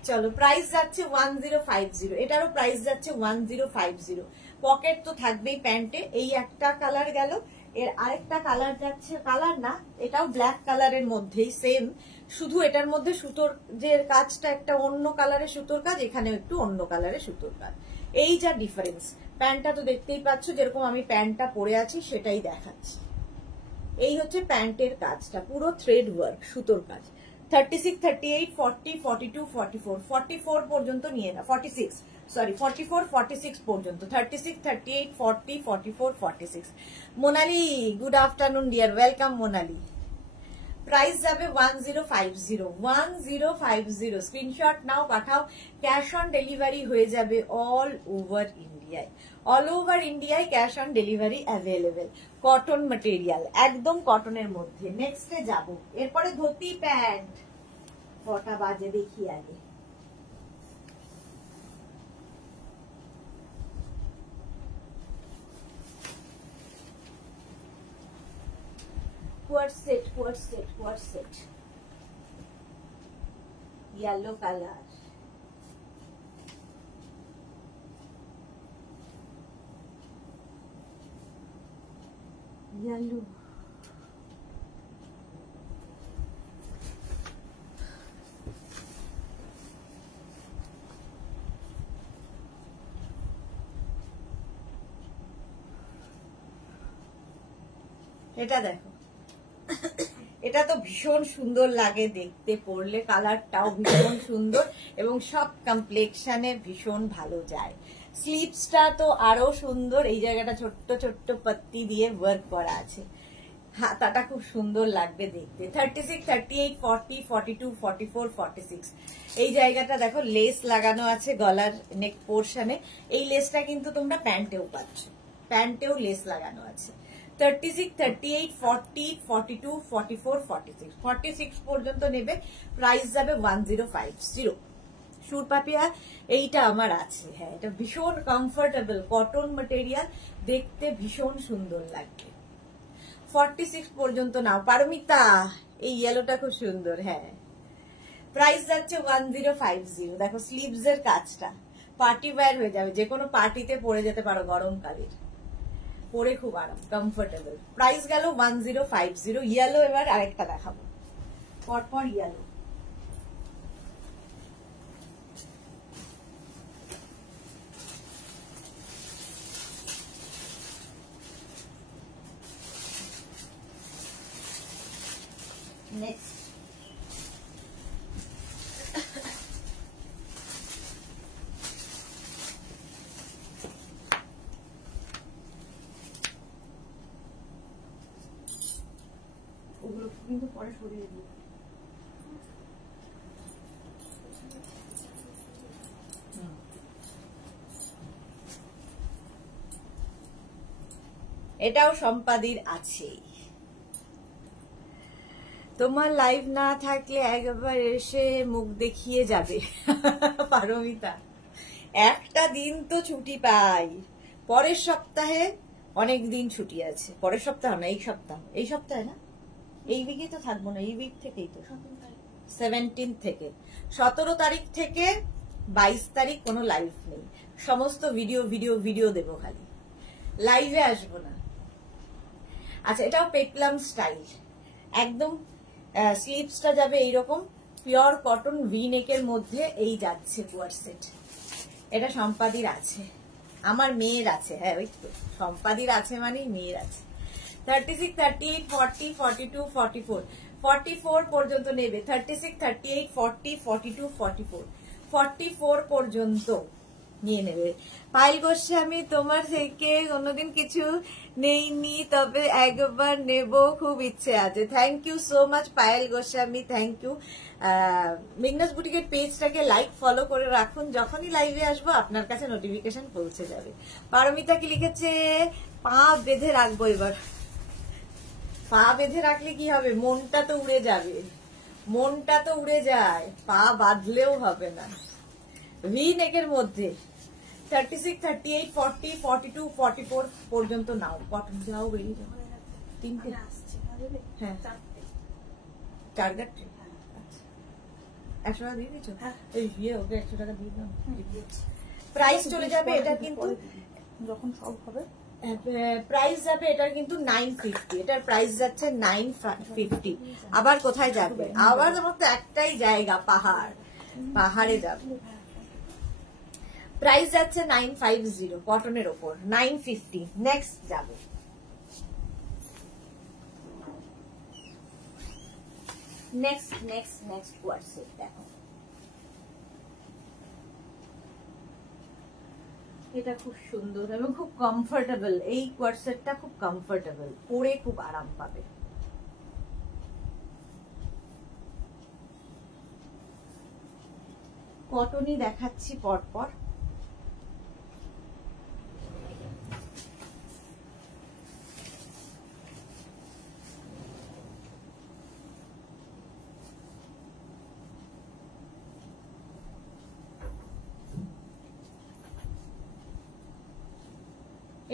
চলো, প্রাইস যাচ্ছে 1050, এটারও প্রাইস যাচ্ছে 1050। পকেট তো থাকবেই প্যান্টে। এই একটা কালার গেল, এর আরেকটা কালার যাচ্ছে, কালার না, এটাও ব্ল্যাক কালারের মধ্যেই সেম, শুধু এটার মধ্যে সুতোর যে কাজটা একটা অন্য কালারের সুতোর কাজ, এখানেও একটু অন্য কালারের সুতোর কাজ, এই যা ডিফারেন্স। প্যান্টটা তো দেখতেই পাচ্ছ, যেরকম আমি প্যান্টটা পরে আছি সেটাই দেখাচ্ছি। এই হচ্ছে প্যান্টের কাজটা, পুরো থ্রেড ওয়ার্ক, সুতোর কাজ। 36, 38, 40, 42, 44, 44 পর্যন্ত নিয়ে না, 46, সরি 44, 46 পর্যন্ত, 36, 38, 40, 44, 46। Monali, good afternoon dear, welcome Monali. Price যাবে 1050, 1050। স্ক্রিনশট নাও, পাঠাও। ক্যাশ অন ডেলিভারি হয়ে যাবে অল ওভার ইন্ডিয়ায়, অল ওভার ইন্ডিয়ায় cash on delivery available. Cotton material, একদম কটনের মধ্যে। নেক্সটে যাব, এরপরে ধুতি প্যান্ট। কটা বাজে দেখি আগে। কোয়ার্সেট, কোয়ার্সেট, কোয়ার্সেট, ইয়েলো কালার। ইয়েলো, এটা দেখো, এটা তো ভীষণ সুন্দর লাগে দেখতে, পরলে কালারটাও ভীষণ সুন্দর, এবং সব কমপ্লেকশনে ভীষণ ভালো যায়। স্লিভসটা তো আরো সুন্দর, এই জায়গাটা ছোট্ট ছোট্ট পাত্তি দিয়ে ওয়ার্ক করা আছে, হাতাটা খুব সুন্দর লাগবে দেখতে। 36, 38, 40, 42, 44, 46। এই জায়গাটা দেখো লেস লাগানো আছে গলার নেক পোর্শনে, এই লেসটা কিন্তু তোমরা প্যান্টেও পাচ্ছ, প্যান্টেও লেস লাগানো আছে। 36, 38, 40, 42, 44, 46, 46 পর্যন্ত নেবে। প্রাইস যাবে 1050। সুরপাপিয়া, এইটা আমার আছে, হ্যাঁ এটা ভীষণ কমফোর্টেবল, কটন ম্যাটেরিয়াল, দেখতে ভীষণ সুন্দর লাগবে। 46 পর্যন্ত নাও। পারমিতা, এই ইয়েলোটা খুব সুন্দর, হ্যাঁ। প্রাইস যাচ্ছে 1050। দেখো স্লিভস এর কাজটা, পার্টি ওয়্যার হয়ে যাবে, যে কোনো পার্টিতে পরে যেতে পারো গরমকালের, পরে খুব আরাম, কমফোর্টেবল। প্রাইস গেল 1050। ইয়েলো এবার আরেকটা দেখাবো, পরপর ইয়েলো। নেক্সট, ওগুলো কিন্তু পরে সরিয়ে দিই। এটাও সম্পাদির আছে। তোমার লাইভ না থাকলে একবার এসে মুখ দেখিয়ে যাবে। পারমিতা, একটা দিন তো ছুটি পাই, পরের সপ্তাহে অনেক দিন ছুটি আছে। পরের সপ্তাহ না, এই সপ্তাহ, এই সপ্তাহে না, এই উইকে তো থাকবো না, এই উইক থেকেই তো 17 থেকে 17 তারিখ থেকে 22 তারিখ কোনো লাইভ নেই, সমস্ত ভিডিও ভিডিও ভিডিও দেবো, খালি লাইভে আসবো না। আচ্ছা, এটাও পেপলাম স্টাইল, একদম স্লিভসটা যাবে এইরকম পিওর কটন ভি নেকের মধ্যে, এই যাচ্ছে কোয়ার্সেট। এটা সম্পাদির আছে, আমার মেয়ের আছে, হ্যাঁ ওই তো সম্পাদির আছে মানেই মেয়ের আছে। 36, 38, 40, 42, 44, 44 পর্যন্ত নেবে। 36, 38, 40, 42, 44, 44 পর্যন্ত নিয়ে নেবে। পায়েল গোস্বামী, তোমার থেকে কোনোদিন কিছু নেইনি, তবে একবার নেব, খুব ইচ্ছে আছে। Thank you so much Payel Goswami, thank you. Meghna's বুটিকের পেজটাকে লাইক ফলো করে রাখুন, যখনই লাইভে আসবো আপনার কাছে নোটিফিকেশন পৌঁছে যাবে। পারমিতা কি লিখেছে, পা বেঁধে রাখবো এবার। পা বেঁধে রাখলে কি হবে, মনটা তো উড়ে যাবে, মনটা তো উড়ে যায়, পা বাঁধলেও হবে না। ভি নেকের মধ্যে 36, 38, 40, 42, 44 পর্যন্ত নাও। কটন যাও, বেরিয়ে যাও। তিনটে, হ্যাঁ, টার্গেট 100 টাকা দিয়ে দিচ্ছ। এই বিয়ে ওকে 100 টাকা দিয়ে দাও। প্রাইস চলে যাবে এটা কিন্তু, যখন সব হবে প্রাইস যাবে এটার কিন্তু 950, এটার প্রাইস যাচ্ছে 950। আবার কোথায় যাবে, আবার আমার তো একটাই জায়গা, পাহাড়, পাহাড়ে যাবে। প্রাইস যাচ্ছে 950 কটনের ওপর, 950। নেক্সট যাবে, নেক্সট কোয়ার্সেট দেখো, এটা খুব সুন্দর এবং খুব কমফোর্টেবল। এই কোয়ার্সেটটা খুব কমফোর্টেবল, পরে খুব আরাম পাবে। কটনই দেখাচ্ছি পরপর।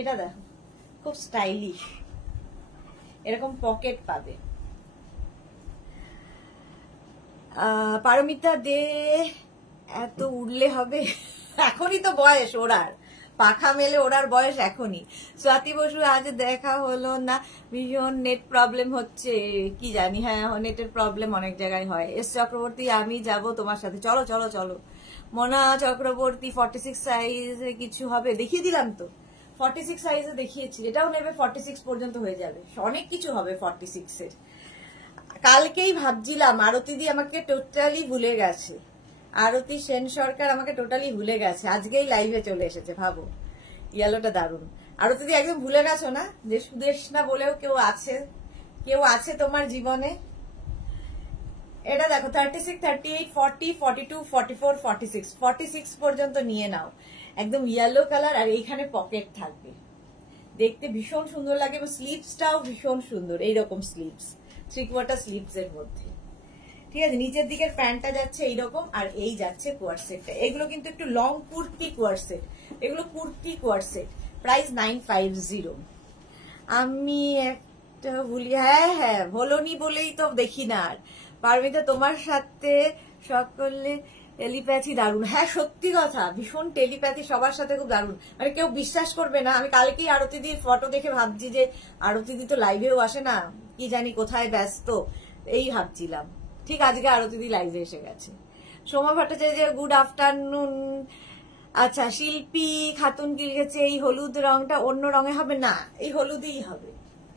এটা দেখো, খুব স্টাইলিশ, এরকম পকেট পাবে। পারমিতা দে, এত উড়লে হবে? এখনই তো বয়স ওড়ার, পাখা মেলে ওড়ার বয়স এখনই। স্বাতি বসু, আজ দেখা হলো না, ভীষণ নেট প্রবলেম হচ্ছে, কি জানি। হ্যাঁ, নেটের প্রবলেম অনেক জায়গায় হয়। এস চক্রবর্তী, আমি যাব তোমার সাথে, চলো চলো চলো। মনা চক্রবর্তী, 46 সাইজে কিছু হবে? দেখিয়ে দিলাম তো, 46 সাইজে দেখিয়েছি, এটাও নেবে 46 পর্যন্ত হয়ে যাবে, অনেক কিছু হবে 46 এর। কালকেই ভাবছিলাম, আরতি দি আমাকে টোটালি ভুলে গেছে, আরতি সেন সরকার আমাকে টোটালি ভুলে গেছে, আজকেই লাইভে চলে এসেছে। ভাবো, ইয়েলোটা দারুণ। আরতি দি একদম ভুলে গেছো না যে সুদেশনা বলেও কেউ আছে তোমার জীবনে। এটা দেখো, 36, 38, 40, 42, 44, 46, 46 পর্যন্ত নিয়ে নাও। একদম ইয়েলো কালার, আর এইখানে পকেট থাকবে, দেখতে ভীষণ সুন্দর লাগে। এবং স্লিভসটাও ভীষণ সুন্দর, এইরকম স্লিভস, 3/4 স্লিভস এর মধ্যে, ঠিক আছে। নিচের দিকের প্যান্টটা যাচ্ছে এইরকম, আর এই যাচ্ছে কোয়ার্সেটটা। এগুলো কিন্তু একটু লং কুর্তি কোয়ার্সেট, এগুলো কুর্তি কোয়ার্সেট। প্রাইস 950। আমি একটা বলি, হ্যাঁ বলোনি বলেই তো দেখি না আর। পারমিতা, তোমার সাথে সকলে টেলিপ্যাথি দারুণ। হ্যাঁ, সত্যি কথা, ভীষণ টেলিপ্যাথি সবার সাথে খুব দারুণ। মানে কেউ বিশ্বাস করবে না, আমি কালকেই আরতি দির ফটো দেখে ভাবছি যে আরতি দি তো লাইভেও আসে না, কি জানি কোথায় ব্যস্ত, এই ভাবছিলাম। ঠিক আজকে আরতি দি লাইভে এসে গেছে। Soma Bhattacharya, good afternoon. আচ্ছা, শিল্পী খাতুন কি লিখেছে, এই হলুদ রংটা অন্য রঙে হবে না, এই হলুদেই হবে,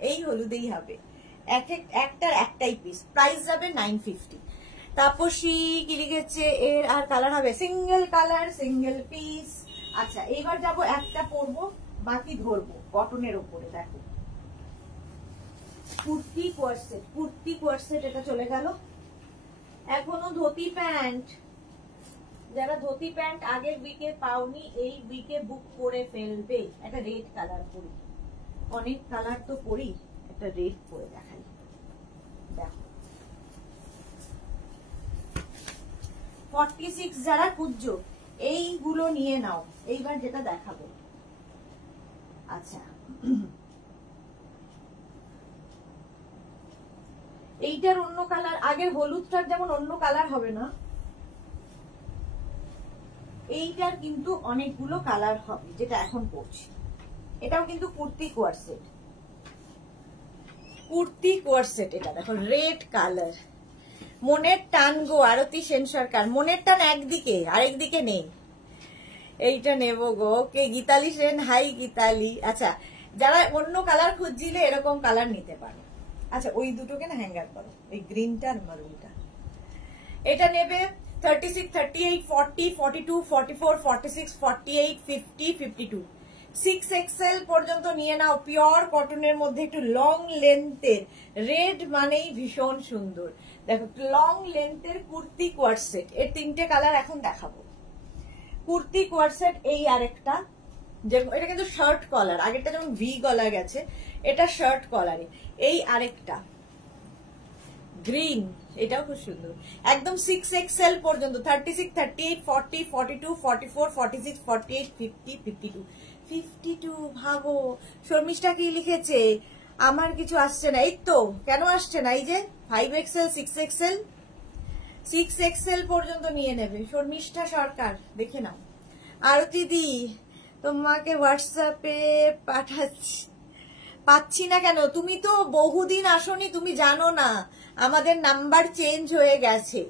এই হলুদেই হবে। একটার একটাই পিস, প্রাইস যাবে 950। তাপসী কি লিখেছে, এর আর কালার হবে, সিঙ্গেল কালার, সিঙ্গেল পিস। আচ্ছা, এইবার যাবো, একটা পরবো, বাকি ধরবো। কটনের উপরে দেখো, কুর্তি কোয়ার্সেট, এটা চলে গেল। এখনো ধুতি প্যান্ট, যারা ধুতি প্যান্ট আগের উইকে পাওনি, এই উইকে বুক করে ফেলবে। একটা রেড কালার পরি, অনেক কালার তো পরি, একটা রেড পরে দেখাই। দেখো, 46 যারা খুঁজছো, এইগুলো নিয়ে নাও। এইবার যেটা দেখাবো, আচ্ছা, এইটার অন্য কালার, আগের হলুদটার যেমন অন্য কালার হবে না, এইটার কিন্তু অনেকগুলো কালার হবে, যেটা এখন পরছি। এটাও কিন্তু কুর্তি কোয়ার্সেট, এটা দেখো, রেড কালার। মনের টান গো, আরতি সেন সরকার, মনের টান একদিকে, আরেকদিকে নেই। এইটা নেবো গো। ওকে, গীতালি সেন, হাই গীতালি। আচ্ছা, যারা অন্য কালার খুঁজছিলে, এরকম কালার নিতে পারো। আচ্ছা, ওই দুটোকে না হ্যাঙ্গার করো, ওই গ্রিনটা আর মারুনটা। এটা নেবে 36, 38, 40, 42, 44, 46, 48, 50, 52 6XL পর্যন্ত নিয়ে নাও। পিওর কটনের মধ্যে একটু লং লেন্থের, রেড মানেই ভীষণ সুন্দর। দেখো লং লেন্থের কুর্তি কোয়ার্ড সেট, এর 3টে কালার এখন দেখাবো। কুর্তি কোয়ার্ড সেট, এই আরেকটা, এটা কিন্তু শার্ট কলার, আগেরটা যেমন ভি গলা গেছে, এটা শার্ট কলারে। এই আরেকটা গ্রিন, এটাও খুব সুন্দর, একদম 6XL পর্যন্ত, 36, 38, 40, 42, 44, 46, 48, 50, 52 52। ভাবো শর্মিষ্ঠা কি লিখেছে, আমার কিছু আসছে না। এই তো কেন আসছে না, এই যে 5XL, 6XL, 6XL পর্যন্ত নিয়ে নেবে শর্মিষ্ঠা সরকার, দেখে নাও। আরতি দি তোমাকে হোয়াটসঅ্যাপে পাচ্ছি না কেন, তুমি তো বহুদিন আসনি, তুমি জানো না আমাদের নাম্বার চেঞ্জ হয়ে গেছে,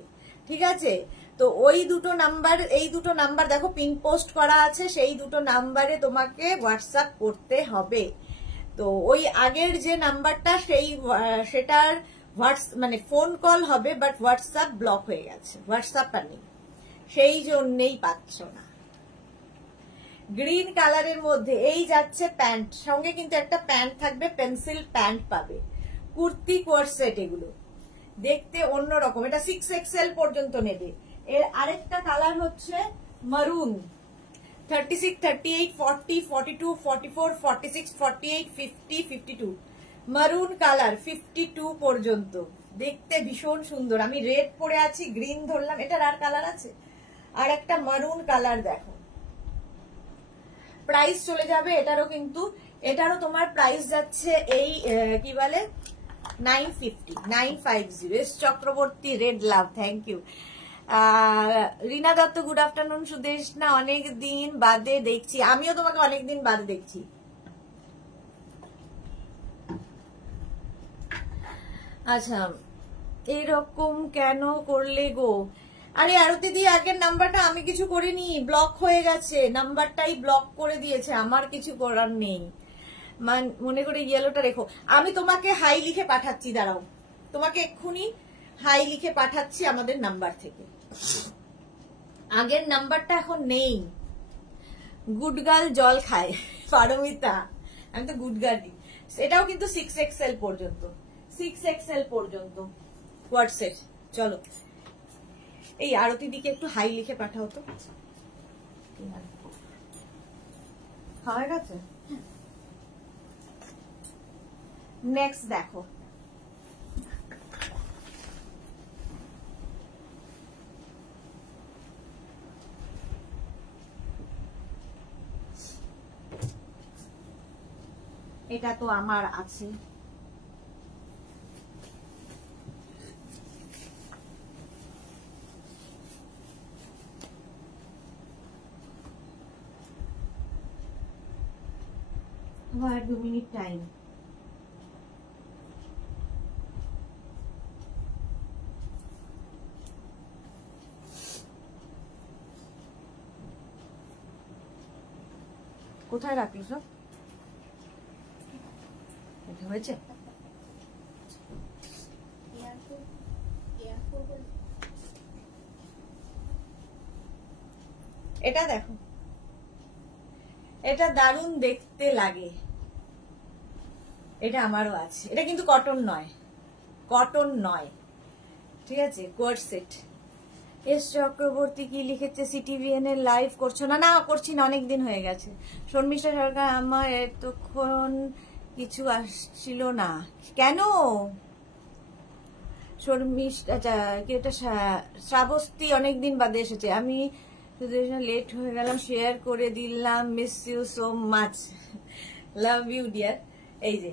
ঠিক আছে? তো ওই দুটো নাম্বার, এই দুটো নাম্বার দেখো পিন পোস্ট করা আছে, সেই দুটো নাম্বারে তোমাকে হোয়াটসঅ্যাপ করতে হবে। তো ওই আগের যে নাম্বারটা সেটার মানে ফোন কল হবে, বাট হোয়াটসঅ্যাপ ব্লক হয়ে গেছে, হোয়াটসঅ্যাপ আর নেই, সেই জন্যেই পাচ্ছ না। গ্রিন কালারের মধ্যে এই যাচ্ছে প্যান্ট, সঙ্গে কিন্তু একটা প্যান্ট থাকবে, পেন্সিল প্যান্ট পাবে। কুর্তি কোয়ার্ড সেট, এগুলো দেখতে অন্যরকম, এটা 6XL পর্যন্ত নেবে। এর আরেকটা কালার হচ্ছে মারুন, 36, 38, 40, 42, 44, 46, 48, 50, 52 মারুন কালার 52 পর্যন্ত, দেখতে ভীষণ সুন্দর। আমি রেড পরে আছি, গ্রিন ধরলাম, এটার আর কালার আছে, আর একটা মারুন কালার দেখো। প্রাইস চলে যাবে এটারও, কিন্তু এটারও তোমার প্রাইস যাচ্ছে এই কি বলে 950, 950। S Chakraborty red love, thank you. Rina Dutta good afternoon. Sudeshna অনেক দিন বাদে দেখছি, আমিও তোমাকে অনেক দিন বাদে দেখছি। আচ্ছা এরকম কেন করলে গো? আরে আরতি দি আগের নাম্বারটা আমি কিছু করিনি, ব্লক হয়ে গেছে, নাম্বারটাই ব্লক করে দিয়েছে, আমার কিছু করার নেই। মনে করে ইয়েলোটা রেখো, আমি তোমাকে হাই লিখে পাঠাচ্ছি, দাঁড়াও, তোমাকে এক্ষুনি হাই লিখে পাঠাচ্ছি আমাদের নাম্বার থেকে। আগের নাম্বারটা এখন নেই। গুড গার্ল জল খায় পারমিতা, আমি তো গুড গার্লই। এটাও কিন্তু 6XL পর্যন্ত, 6XL পর্যন্ত কোয়ার্ড সেট। চলো এই আরতি দিকে একটু হাই লিখে পাঠাও তো, হয়ে গেছে। নেক্সট দেখো, এটা তো আমার আছে, আর 2 মিনিট টাইম। কোথায় রাখলো সব? এটা হয়েছে, এটা দেখো, এটা দারুণ দেখতে লাগে, এটা আমারও আছে। এটা কিন্তু কটন নয়, কটন নয়, ঠিক আছে, কোয়ার্ড সেট। এস চক্রবর্তী কি লিখেছে, সিটিভিএন এর লাইভ করছো না? না করছি না, অনেকদিন হয়ে গেছে। শর্মিষ্ঠা সরকার আমার এতক্ষণ কিছু আসছিল না কেন? শর্মিষ্ঠা কি এটা শ্রাবস্তি অনেকদিন বাদে এসেছে, আমি লেট হয়ে গেলাম, শেয়ার করে দিলাম, miss you so much, love you dear. এই যে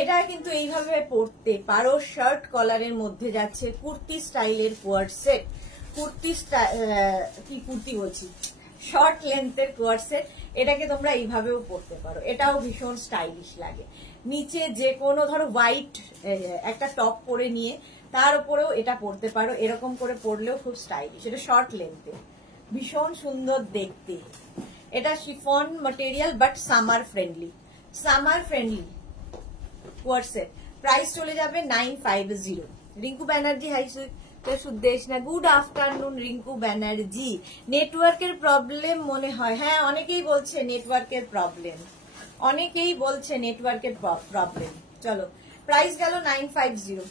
এটা কিন্তু এইভাবে পরতে পারো, শার্ট কলারের মধ্যে যাচ্ছে, কুর্তি স্টাইলের কোয়ার্ড সেট, কুর্তি বলছি, শর্ট লেন্থের কোয়ার্ড সেট। এটাকে তোমরা এইভাবেও পরতে পারো, এটাও ভীষণ স্টাইলিশ লাগে। নিচে যে কোনো ধরো হোয়াইট একটা টপ পরে নিয়ে তার উপরেও এটা পরতে পারো, এরকম করে পরলেও খুব স্টাইলিশ। এটা শর্ট লেন্থের, ভীষণ সুন্দর দেখতে। এটা chiffon material but summer friendly, summer friendly coord set. Price চলে যাবে 950। রিঙ্কু ব্যানার্জি হাই সুদেশ না, গুড আফটারনুন রিঙ্কু ব্যানার্জি। নেটওয়ার্কের প্রবলেম মনে হয়, হ্যাঁ অনেকেই বলছে নেটওয়ার্কের প্রবলেম, অনেকেই বলছে নেটওয়ার্কের প্রবলেম। চলো প্রাইস গেল 950।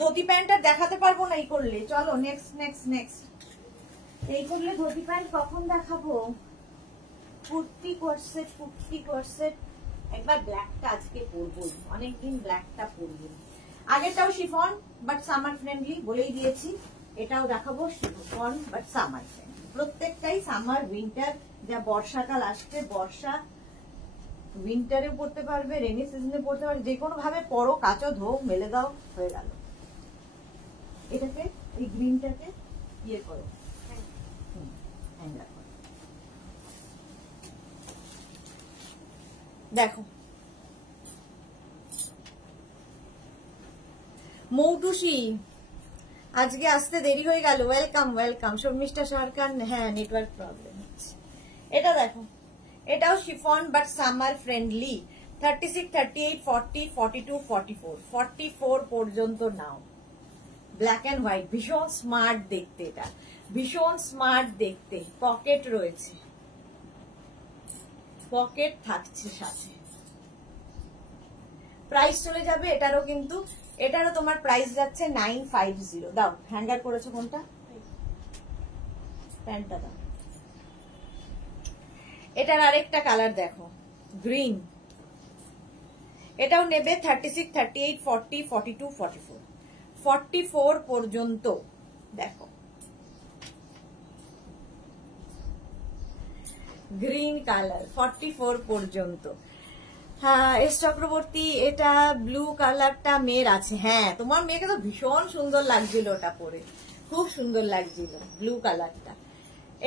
ধুতি প্যান্টটা দেখাতে পারবো না এই করলে। চলো নেক্সট নেক্সট নেক্সট। এই করলে ধুতি প্যান্ট কখন দেখাবো? Kurti corset, kurti corset. একবার ব্ল্যাকটা আজকে পরবই, অনেকদিন ব্ল্যাকটা পরবো। আগেরটাও শিফন বাট সামার ফ্রেন্ডলি, বলেই দিয়েছি। এটাও দেখাবো শিফন বাট সামার ফ্রেন্ডলি। প্রত্যেকটাই সামার উইন্টার, যা বর্ষাকাল আসছে, বর্ষা উইন্টারেও পড়তে পারবে, রেনি সিজনে পড়তে পারবে, যে কোনো ভাবে পরো, কাচো, ধো, মেলে দাও, হয়ে গেল। এটাকে এই গ্রিনটাকে ইয়ে করো, হ্যাঙ্গার করো। দেখো মৌটুসি, আজকে আসতে দেরি হয়ে গেল। Welcome welcome. শর্মিষ্ঠা সরকার, হ্যাঁ নেটওয়ার্ক প্রবলেম হচ্ছে। এটা দেখো, এটাও শিফন বাট সামার ফ্রেন্ডলি। 36, 38, 40, 42, 44, 44 পর্যন্ত নাও। ব্ল্যাক এন্ড হোয়াইট, ভীষণ স্মার্ট দেখতে, এটা ভীষণ স্মার্ট দেখতে। পকেট রয়েছে, পকেট থাকছে সাথে। প্রাইস চলে যাবে এটারও, কিন্তু এটারও তোমার প্রাইস যাচ্ছে 950। দাও, হ্যাঙ্গার করেছো কোনটা? প্যান্টটা দাও। এটার আরেকটা কালার দেখো, গ্রিন। এটাও নেবে 36, 38, 40, 42, 44, 44 পর্যন্ত। দেখো গ্রিন কালার, 44 পর্যন্ত। হ্যাঁ এস চক্রবর্তী, এটা ব্লু কালারটা মেয়ের আছে। হ্যাঁ তোমার মেয়েকে তো ভীষণ সুন্দর লাগছিল, ওটা পরে খুব সুন্দর লাগছিল ব্লু কালারটা।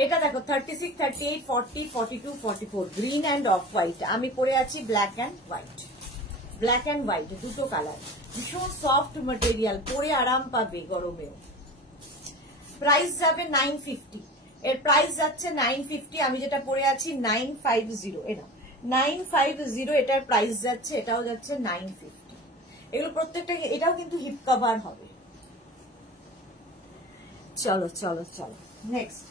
এটা দেখো 36, 38, 40, 42, 44, গ্রিন অ্যান্ড অফ হোয়াইট। আমি পরে আছি black and white, black and white দুটো কালার। ভীষণ সফট মেটেরিয়াল, পরে আরাম পাবে গরমেও। প্রাইস যাবে 950। এর প্রাইস যাচ্ছে 950। আমি যেটা পরে আছি 950। এটা 950 এটার প্রাইস যাচ্ছে, এটাও যাচ্ছে 950। এগুলো প্রত্যেকটা, এটাও কিন্তু হিপ কভার হবে। চলো চলো চলো নেক্সট।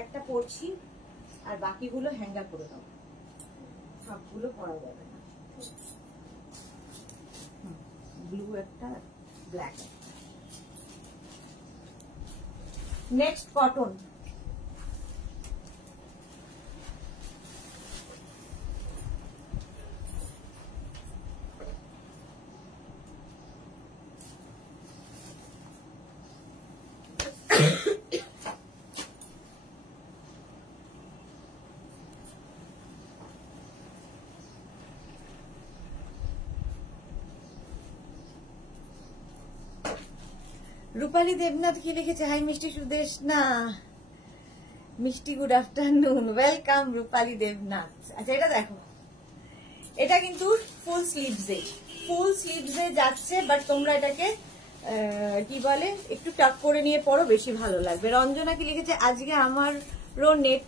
একটা পরছি আর বাকিগুলো হ্যাঙ্গার করে দাও, সবগুলো পরা যাবে না। ব্লু একটা, ব্ল্যাক একটা। Next cotton. রূপালী দেবনাথ কি লিখেছে? হাই মিষ্টি সুদেশ না, মিষ্টি গুড আফটারনুন, ওয়েলকাম রূপালী দেবনাথ। আচ্ছা এটা দেখো, এটা কিন্তু ফুল স্লিভসে, ফুল স্লিভসে যাচ্ছে, বাট তোমরা এটাকে কি বলে একটু টাক করে নিয়ে পরো, বেশি ভালো লাগবে। রঞ্জনা কি লিখেছে? আজকে আমারও নেট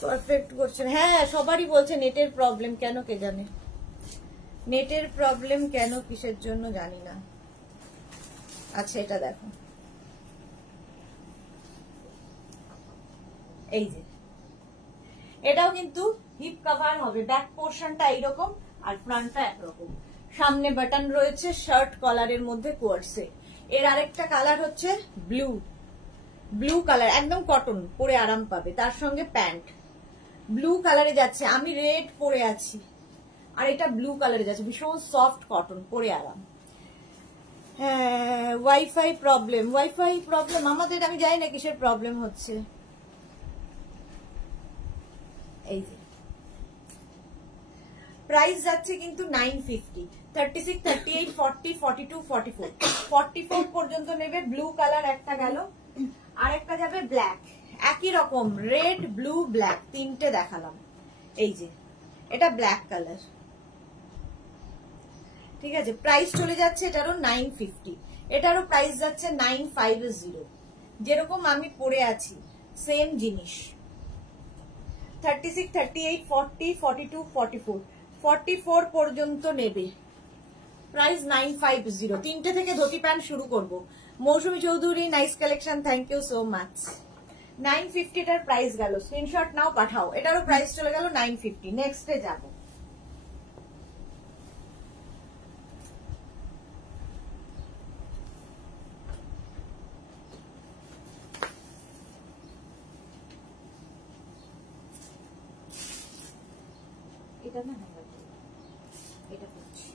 পারফেক্ট করছে না। হ্যাঁ সবারই বলছে নেটের প্রবলেম, কেন কে জানে নেটের প্রবলেম কেন, কিসের জন্য জানি না। আচ্ছা এটা দেখো, এই যে এটাও কিন্তু হিপ কভার হবে। ব্যাক পোর্শনটা এইরকম আর ফ্রন্টটা একরকম। সামনে বাটন রয়েছে, শার্ট কলারের মধ্যে কোয়ার্সে। এর আরেকটা কালার হচ্ছে ব্লু, ব্লু কালার, একদম কটন, পরে আরাম পাবে। তার সঙ্গে প্যান্ট ব্লু কালারে যাচ্ছে। আমি রেড পরে আছি আর এটা ব্লু কালারে যাচ্ছে, ভীষণ সফট কটন, পরে আরাম। হ্যাঁ ওয়াইফাই প্রবলেম, ওয়াইফাই প্রবলেম আমাদের, আমি জানি না কিসের প্রবলেম হচ্ছে। এই যে প্রাইস যাচ্ছে কিন্তু 950। 36, 38, 40, 42, 44, 44 পর্যন্ত নেবে। ব্লু কালার একটা গেল, আর একটা যাবে ব্ল্যাক। একই রকম রেড, ব্লু, ব্ল্যাক, তিনটে দেখালাম। এই যে এটা ব্ল্যাক কালার, ঠিক আছে। প্রাইস চলে যাচ্ছে এটারও 950, এটারও প্রাইস যাচ্ছে 950। যেরকম আমি পরে আছি সেম জিনিস, 36, 38, 40, 42, 44, 44 পর্যন্ত নেবে। প্রাইস 950। 3টে থেকে ধুতি প্যান্ট শুরু করব। Mousumi Chowdhury, nice collection, thank you so much. 950 টার প্রাইস গেল, স্ক্রিনশট নাও পাঠাও। এটারও প্রাইস চলে গেল 950। নেক্সটে যাব। এটা না, এটা পড়ছি,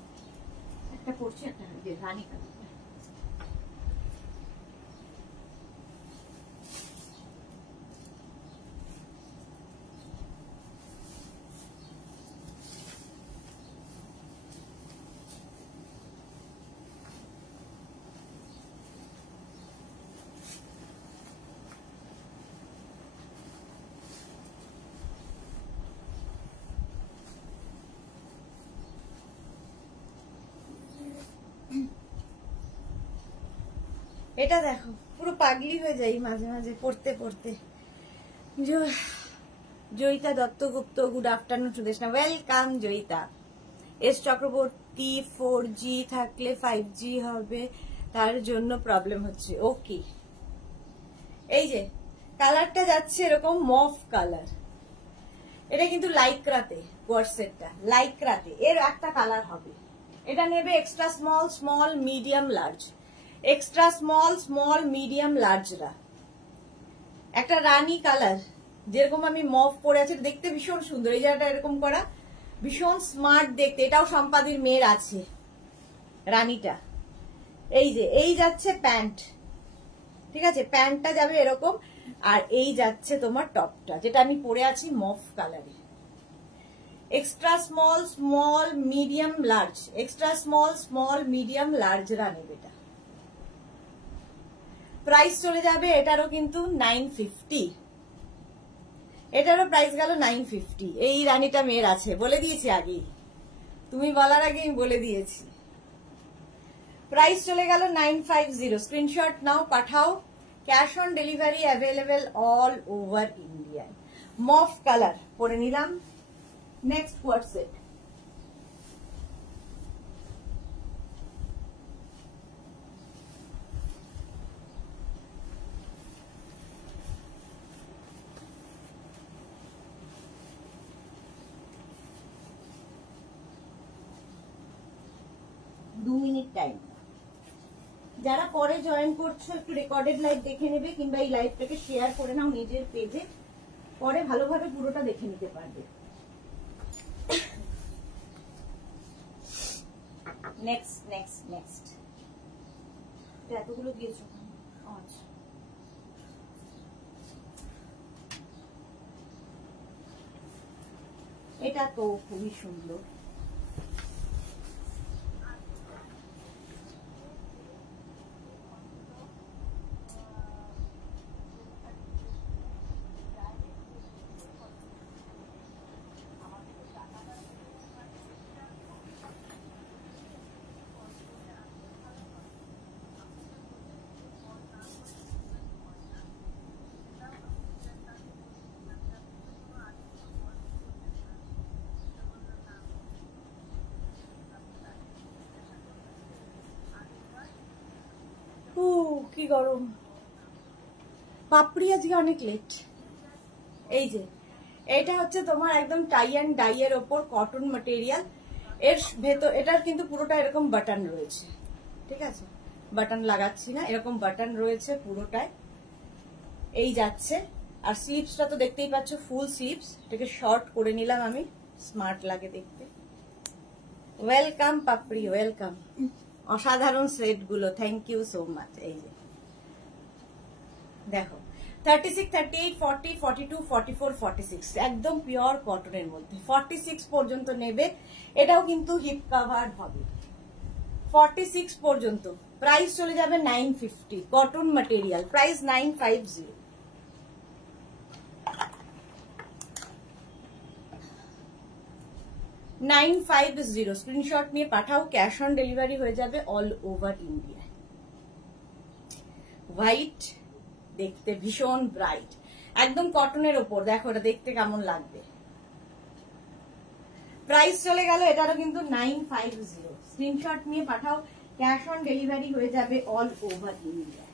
একটা পড়ছি, একটা রানী কালার। এটা দেখো, পুরো পাগলি হয়ে যাই মাঝে মাঝে পড়তে পড়তে। Joyita Duttagupta, good afternoon Sudeshna, welcome Joyita. S Chakraborty, 4G থাকলে 5G হবে, তার জন্য প্রবলেম হচ্ছে। ওকে, এই যে কালারটা যাচ্ছে এরকম মফ কালার, এটা কিন্তু লাইক্রাতে, কোয়ার্সেটটা লাইক্রাতে, এর একটা কালার হবে। এটা নেবে extra small, small, medium, large. Extra small, small, medium, লার্জরা। একটা রানী কালার, যেরকম আমি মফ পরে আছি, দেখতে ভীষণ সুন্দর। এই জায়গাটা এরকম করা, ভীষণ স্মার্ট দেখতে। এটাও সম্পাদির মেয়ের আছে, রানীটা। এই যে এই যাচ্ছে প্যান্ট, ঠিক আছে, প্যান্টটা যাবে এরকম, আর এই যাচ্ছে তোমার টপটা, যেটা আমি পরে আছি মফ কালারে। Extra small, small, medium, large. Extra small, small, medium, লার্জরা নেবে। এটা প্রাইস চলে যাবে, এটারও কিন্তু 950। এটারও প্রাইস গেল 950। এই রানীটা মেয়ের আছে, বলে দিয়েছি আগেই, তুমি বলার আগে আমি বলে দিয়েছি। প্রাইস চলে গেল 950। স্ক্রিনশট নাও পাঠাও। Cash on delivery available all over India. Mauve colour পরে নিলাম। Next coord set. Minute time. যারা পরে জয়েন করছো একটু রেকর্ডেড লাইভ দেখে নেবে, কিংবা এই লাইভটাকে শেয়ার করে নাও নিজের পেজে, পরে ভালোভাবে পুরোটা দেখে নিতে পারবে। Next next next. এতগুলো দিয়েছো, আচ্ছা। এটা তো খুবই সুন্দর। কি গরম, পাপড়ি আজকে অনেক লেট। এই যে এটা হচ্ছে তোমার একদম টাই অ্যান্ড ডাই এর ওপর কটন ম্যাটেরিয়াল। এর ভেতর এটার কিন্তু পুরোটা এরকম বাটন রয়েছে, ঠিক আছে, বাটন লাগাচ্ছি না, এরকম বাটন রয়েছে পুরোটায়। এই যাচ্ছে, আর স্লিভসটা তো দেখতেই পাচ্ছ, ফুল স্লিভস। এটাকে শর্ট করে নিলাম আমি, স্মার্ট লাগে দেখতে। ওয়েলকাম পাপড়ি, ওয়েলকাম। অসাধারণ সেট গুলো, থ্যাংক ইউ সো মাচ। এই যে দেখো, 36, 38, 40, 42, 44, 46, একদম পিওর কটনের মধ্যে। 46 পর্যন্ত নেবে, এটাও কিন্তু হিপ কাভার হবে। 46 পর্যন্ত প্রাইস চলে যাবে 950, কটন ম্যাটেরিয়াল, প্রাইস 950। স্ক্রিনশট নিয়ে পাঠাও, ক্যাশ অন ডেলিভারি হয়ে যাবে অল ওভার ইন্ডিয়া। হোয়াইট দেখতে ভীষণ ব্রাইট, একদম কটনের ওপর। দেখো এটা দেখতে কেমন লাগবে। প্রাইস চলে গেল এটারও কিন্তু 950। স্ক্রিনশট নিয়ে পাঠাও, ক্যাশ অন ডেলিভারি হয়ে যাবে all over India.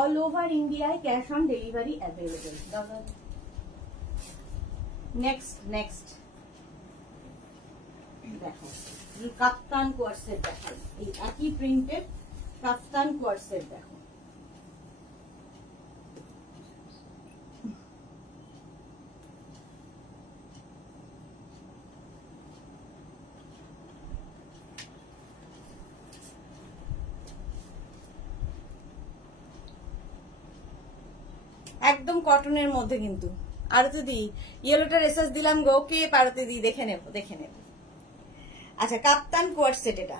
All over ইন্ডিয়ায় cash on delivery available. Next দেখো কাপ্তান কোয়ার্সেট দেখাই, এই একই প্রিন্টের কাপ্তান কোয়ার্সেট দেখো। একদম কটনের মধ্যে কিন্তু। আরতি দি ইয়েলোটা রেসার্চ দিলাম গো, কে পারতি দি দেখে নেব। আচ্ছা কাপ্তান কোয়ার্সেট, এটা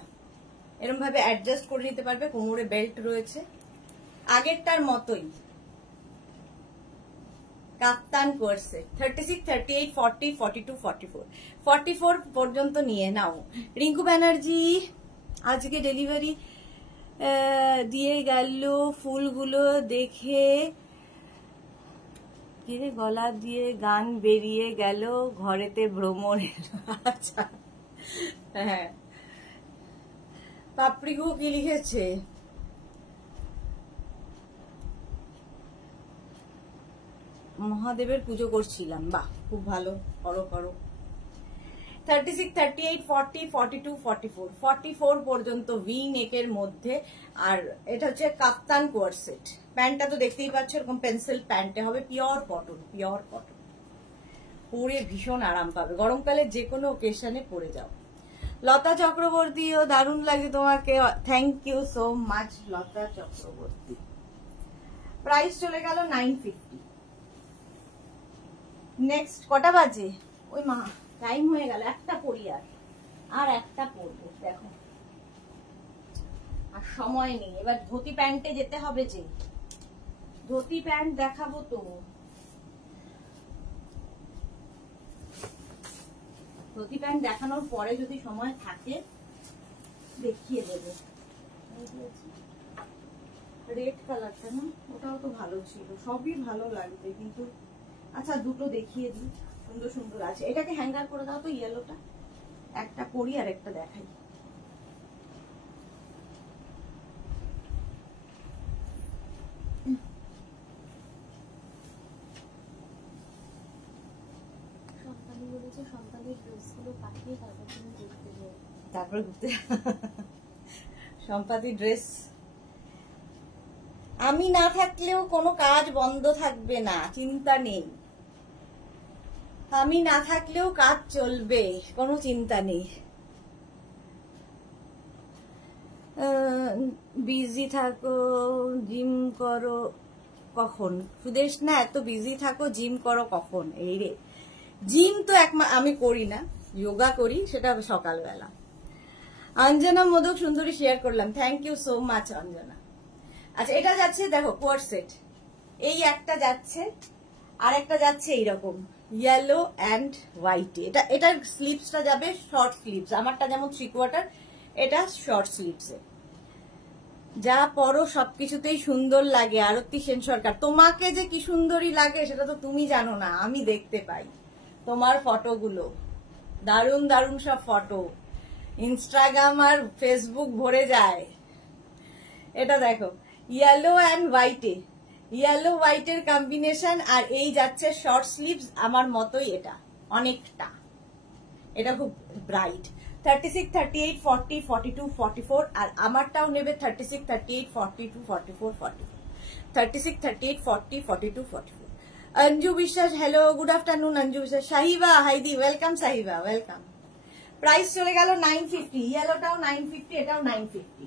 এরকম ভাবে অ্যাডজাস্ট করে নিতে পারবে, কোমরে বেল্ট রয়েছে আগেরটার মতোই। কাপ্তান কোয়ার্সেট 36, 38, 40, 42, 44, 44 পর্যন্ত নিয়ে নাও। রিঙ্কু ব্যানার্জি আজকে ডেলিভারি দিয়ে গেল, ফুলগুলো দেখে গলা দিয়ে গান বেরিয়ে গেল, ঘরেতে ভ্রমণ এলো। আচ্ছা হ্যাঁ, পাপড়িগু কি লিখেছে? মহাদেবের পুজো করছিলাম। বাহ, খুব ভালো, করো। 36, 38, 40, 42, 44, 44 পর্যন্ত ভি নেকের মধ্যে। আর এটা হচ্ছে কাপ্তান কোয়ার্সেট। প্যান্টটা তো দেখতেই পাচ্ছ, এরকম পেন্সিল প্যান্টে হবে, পিওর কটন। পরে ভীষণ আরাম পাবে, গরমকালে যে কোনো ওকেশনে পরে যাও। লতা চক্রবর্তীও দারুণ লাগে তোমাকে, thank you so much Lata Chakraborty. Price চলে গেল 950। নেক্সট কটা বাজে? ওই মা টাইম হয়ে গেল, একটা পরি আর একটা পরবো। দেখো আর সময় নেই, এবার ধুতি প্যান্টে যেতে হবে। যে ধুতি প্যান্ট দেখাবো তো, ধুতি প্যান্ট দেখানোর পরে যদি সময় থাকে দেখিয়ে দেবো। রেড কালারটা না, ওটাও তো ভালো ছিল, সবই ভালো লাগবে কিন্তু। আচ্ছা দুটো দেখিয়ে দিই, সুন্দর আছে। এটাকে হ্যাঙ্গার করে দাও তো, ইয়েলোটা একটা পরি আর একটা দেখাই। তারপরে ঘুরতে সম্পাদি ড্রেস। আমি না থাকলেও কোনো কাজ বন্ধ থাকবে না, চিন্তা নেই। আমি না থাকলেও কাজ চলবে, কোনো চিন্তা নেই। বিজি থাকো, জিম করো কখন? সুদেশ না, এত বিজি থাকো, জিম করো কখন? এই রে, জিম তো আমি করি না, যোগা করি, সেটা সকালবেলা। অঞ্জনা মোদক সুন্দরী শেয়ার করলাম, thank you so much Anjana. আচ্ছা এটা যাচ্ছে দেখো কোয়ার্সেট, এই একটা যাচ্ছে আর একটা যাচ্ছে এইরকম ইয়েলো অ্যান্ড হোয়াইট। এটার স্লিভসটা যাবে শর্ট স্লিভস, আমারটা যেমন 3/4, এটা শর্ট স্লিভসে। যা পরো সবকিছুতেই সুন্দর লাগে। আরতি সেন সরকার, তোমাকে যে কি সুন্দরী লাগে সেটা তো তুমি জানো না, আমি দেখতে পাই তোমার ফটোগুলো, দারুণ সব ফটো, ইনস্টাগ্রাম আর ফেসবুক ভরে যায়। এটা দেখো ইয়েলো অ্যান্ড হোয়াইটে, ইয়েলো হোয়াইটের কম্বিনেশন, আর এই যাচ্ছে শর্ট স্লিভস আমার মতোই, এটা অনেকটা, এটা খুব ব্রাইট। 36, 38, 40, 42, 44, আর আমারটাও নেবে 36, 38, 42, 44, 44, 36, 38, 40, 42, 44। অঞ্জু বিশ্বাস, hello, good afternoon Anju Biswas. Sahiba Haidi, welcome Sahiba, welcome. Price চলে গেল 950, ইয়েলোটাও 950, এটাও 950।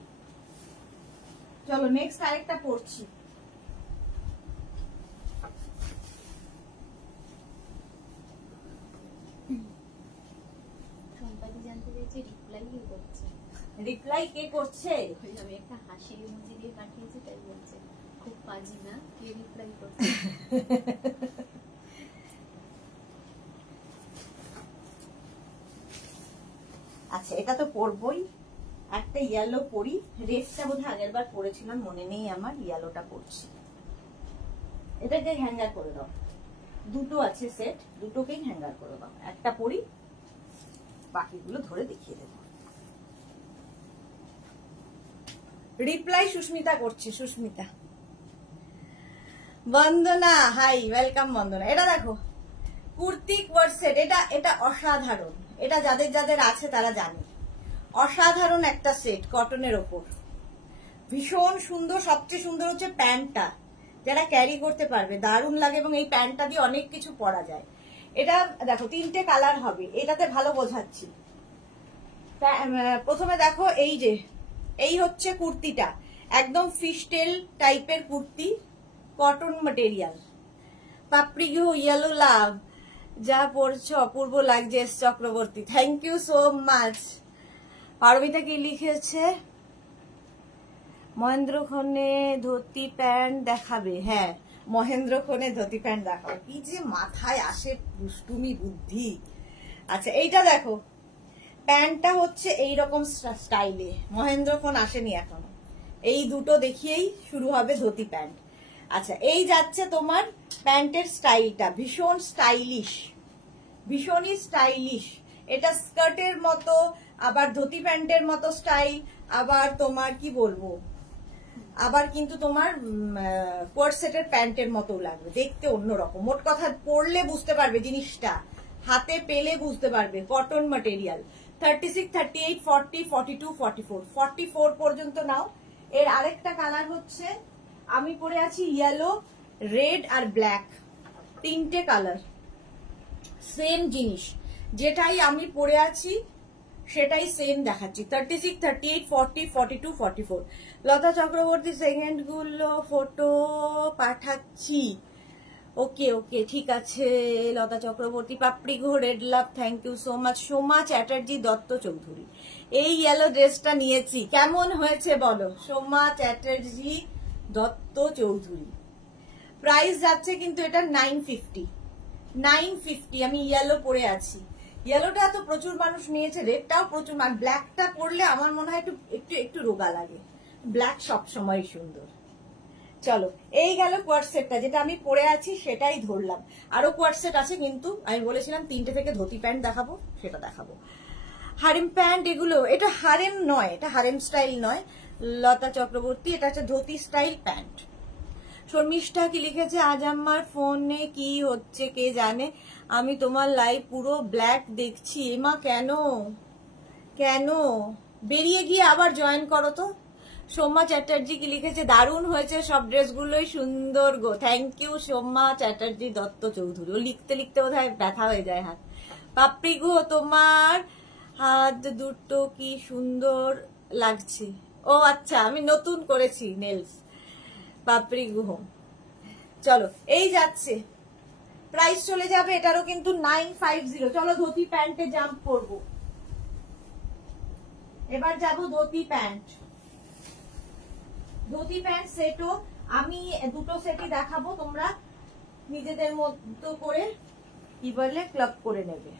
চলো নেক্সট আরেকটা পড়ছি। রিপ্লাই কে করছে? আমি একটা হাসি ইমোজি দিয়ে পাঠিয়েছি, তাই বলছে খুব বাজি না, কে রিপ্লাই করছে। আচ্ছা এটা তো পরবই, একটা ইয়েলো পরি, রেডটা বোধহয় আগের বার পরেছিলাম, মনে নেই আমার, ইয়েলোটা পরছি। এটাকে হ্যাঙ্গার করে দাও, দুটো আছে সেট, দুটোকেই হ্যাঙ্গার করে দাও। একটা পরি, বাকিগুলো ধরে দেখিয়ে দেবো। রিপ্লাই সুস্মিতা করছে, সুস্মিতা। বন্দনা হাই, ওয়েলকাম বন্দনা। এটা দেখো কুর্তি কোয়ার্ড সেট, এটা অসাধারণ, এটা যাদের যাদের আছে তারা জানে। অসাধারণ একটা সেট কটনের ওপর, ভীষণ সুন্দর। সবচেয়ে সুন্দর হচ্ছে প্যান্টটা, যারা ক্যারি করতে পারবে দারুণ লাগে, এবং এই প্যান্টটা দিয়ে অনেক কিছু পরা যায়। এটা দেখো 3টে কালার হবে, এটাতে ভালো বোঝাচ্ছি। প্রথমে দেখো এই হচ্ছে কুর্তিটা, একদম ফিশটেল টাইপের কুর্তি, কটন ম্যাটেরিয়াল। পাপড়ি ঘু ইয়েলো লাভ, যা পড়ছো অপূর্ব লাগছে S Chakraborty, thank you so much. Paramita কি লিখেছে? মহেন্দ্রক্ষণে ধুতি প্যান্ট দেখাবে। হ্যাঁ, মহেন্দ্রক্ষণে ধুতি প্যান্ট দেখাবে। কি যে মাথায় আসে দুষ্টুমি বুদ্ধি। আচ্ছা এইটা দেখো, প্যান্টটা হচ্ছে এইরকম স্টাইলে, মহেন্দ্রক্ষণ আসেনি এখনো। এই দুটো দেখিয়েই শুরু হবে ধুতি প্যান্ট। আচ্ছা এই যাচ্ছে তোমার প্যান্টের স্টাইলটা, ভীষণ স্টাইলিশ, ভীষণই স্টাইলিশ। এটা স্কার্টের মতো, আবার ধুতি প্যান্টের মতো স্টাইল, আবার তোমার কি বলবো, আবার কিন্তু তোমার কোয়ার্ড সেটের প্যান্টের মতো লাগবে দেখতে, অন্যরকম। মোট কথা পরলে বুঝতে পারবে জিনিসটা, হাতে পেলে বুঝতে পারবে। কটন ম্যাটেরিয়াল, 36, 38, 40, 42, 44, 44 পর্যন্ত নাও। এর আরেকটা কালার হচ্ছে, আমি পরে আছি ইয়েলো, রেড আর ব্ল্যাক, 3টে কালার, সেম জিনিস। যেটাই আমি পরে আছি সেটাই সেম দেখাচ্ছি। 36, 38, 40, 42, 44। লতা চক্রবর্তী সেকেন্ড গুলো ফটো পাঠাচ্ছি। ওকে ওকে ঠিক আছে লতা চক্রবর্তী। পাপড়ি ঘো red love, thank you so much. Soma Chatterjee Dutta Chowdhury, এই ইয়েলো ড্রেসটা নিয়েছি, কেমন হয়েছে বলো? সোমা চ্যাটার্জি দত্ত চৌধুরী। প্রাইস যাচ্ছে কিন্তু এটা 950, 950। আমি ইয়েলো পরে আছি, ইয়েলোটা তো প্রচুর মানুষ নিয়েছে, রেডটাও প্রচুর, আর ব্ল্যাকটা পরলে আমার মনে হয় একটু একটু একটু রোগা লাগে, ব্ল্যাক সবসময় সুন্দর। চলো এই গেল কোয়ার্ড সেটটা, যেটা আমি পরে আছি সেটাই ধরলাম। আরো কোয়ার্ড সেট আছে, কিন্তু আমি বলেছিলাম 3টে থেকে ধুতি প্যান্ট দেখাবো, সেটা দেখাবো। হারেম প্যান্ট এগুলো, এটা হারেম নয়, এটা হারেম স্টাইল নয় লতা চক্রবর্তী, এটা হচ্ছে ধুতি স্টাইল প্যান্ট। শর্মিষ্ঠা কি লিখেছে? আজ আমার ফোনে কি হচ্ছে কে জানে, আমি তোমার লাইভ পুরো ব্ল্যাক দেখছি। এমা কেন কেন? বেরিয়ে গিয়ে আবার জয়েন করো তো। সোমা চ্যাটার্জি কি লিখেছে? দারুণ হয়েছে সব ড্রেসগুলোই সুন্দর গো, থ্যাংক ইউ সোমা চ্যাটার্জি দত্ত চৌধুরী। ও লিখতে লিখতে বোধহয় ব্যথা হয়ে যায় হাত। পাপড়ি গো তোমার হাত দুটো কি সুন্দর লাগছে। ও আচ্ছা, আমি নতুন করেছি নেলস। পাপড়ি গুহ। চলো এই যাচ্ছে, প্রাইস চলে যাবে এটারও কিন্তু 950। চলো ধুতি প্যান্টে জাম্প করবো, এবার যাব ধুতি প্যান্ট। ধুতি প্যান্ট সেটও আমি দুটো সেটই দেখাবো, তোমরা নিজেদের মতো করে কি বলে ক্লাব করে নেবে।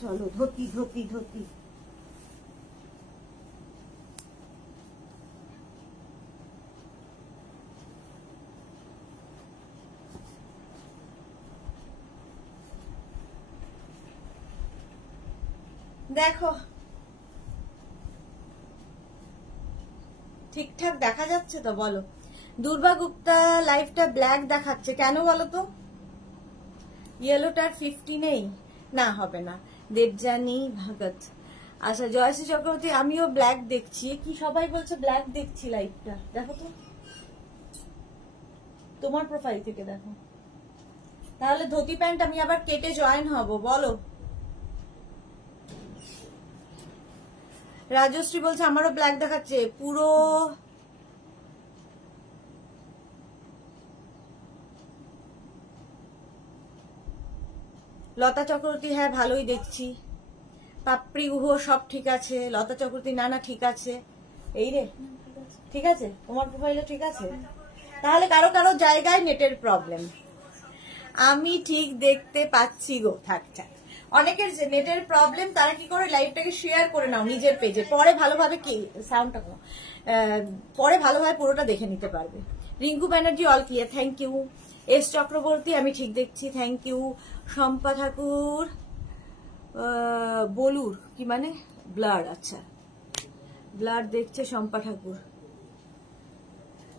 চলো ধুতি ধুতি ধুতি। দেখো ঠিকঠাক দেখা যাচ্ছে তো বলো? দুর্বা গুপ্তা লাইভটা ব্ল্যাক দেখাচ্ছে কেন বলো তো? ইয়েলোটার 50 নেই? না হবে না। দেবজানী ভগত। আচ্ছা জয়শ্রী চক্রবর্তী, আমিও ব্ল্যাক দেখছি। কি সবাই বলছে ব্ল্যাক দেখছি লাইভটা? দেখো তো তোমার প্রোফাইল থেকে দেখো। তাহলে ধুতি প্যান্ট আমি আবার কেটে জয়েন হব বলো। রাজশ্রী বলছে আমারও ব্ল্যাক দেখাচ্ছে পুরো। লতা চক্রবর্তী হ্যাঁ ভালোই দেখছি। পাপড়ি গুহ সব ঠিক আছে। লতা চক্রবর্তী না না ঠিক আছে। এই রে ঠিক আছে? তোমার প্রোফাইলে ঠিক আছে? তাহলে কারো কারো জায়গায় নেটের প্রবলেম। আমি ঠিক দেখতে পাচ্ছি গো। থাক থাক, অনেকের যে নেটের প্রবলেম তারা কি করে, লাইভটাকে শেয়ার করে নাও নিজের পেজে, পরে ভালোভাবে কি সাউন্ডটা পরে ভালোভাবে পুরোটা দেখে নিতে পারবে। Rinku Banerjee all clear, thank you. S Chakraborty আমি ঠিক দেখছি, থ্যাংক ইউ। শম্পা ঠাকুর বলুর কি মানে ব্লাড, আচ্ছা ব্লাড দেখছে শম্পা ঠাকুর।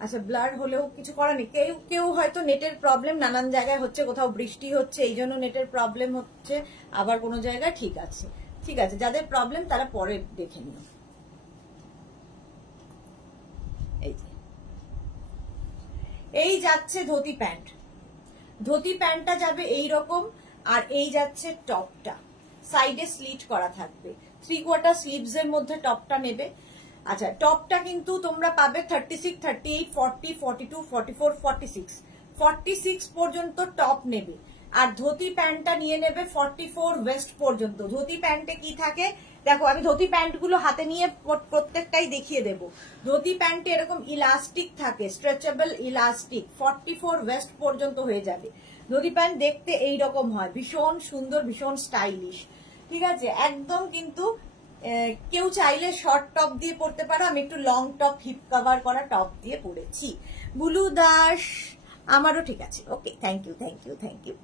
আচ্ছা ব্লাড হলেও কিছু করার নেই, কেউ কেউ হয়তো নেটের প্রবলেম নানান জায়গায় হচ্ছে, কোথাও বৃষ্টি হচ্ছে এই জন্য নেটের প্রবলেম হচ্ছে, আবার কোনো জায়গায় ঠিক আছে। ঠিক আছে, যাদের প্রবলেম তারা পরে দেখে নিও। এই যাচ্ছে ধুতি প্যান্ট, ধুতি প্যান্টটা যাবে এই রকম, আর এই যাচ্ছে টপটা, সাইডে স্লিট করা থাকবে, 3/4 স্লিভস এর মধ্যে টপটা নেবে। আচ্ছা টপটা কিন্তু তোমরা পাবে 36, 38, 40, 42, 44, 46, 46 পর্যন্ত টপ নেবে। আর ধুতি প্যান্টটা নিয়ে নেবে 44 ওয়েস্ট পর্যন্ত। ধুতি প্যান্টে কি থাকে দেখো, আমি ধুতি প্যান্ট গুলো হাতে নিয়ে প্রত্যেকটাই দেখিয়ে দেবো। ধুতি প্যান্টে এরকম ইলাস্টিক থাকে, স্ট্রেচেবল ইলাস্টিক, 44 ওয়েস্ট পর্যন্ত হয়ে যাবে। ধুতি প্যান্ট দেখতে এইরকম হয়, ভীষণ সুন্দর, ভীষণ স্টাইলিশ। ঠিক আছে, একদম কিন্তু কেউ চাইলে শর্ট টপ দিয়ে পরতে পারো, আমি একটু লং টপ হিপ কভার করা টপ দিয়ে পরেছি। বুলু দাস আমারও ঠিক আছে, okay thank you thank you thank you,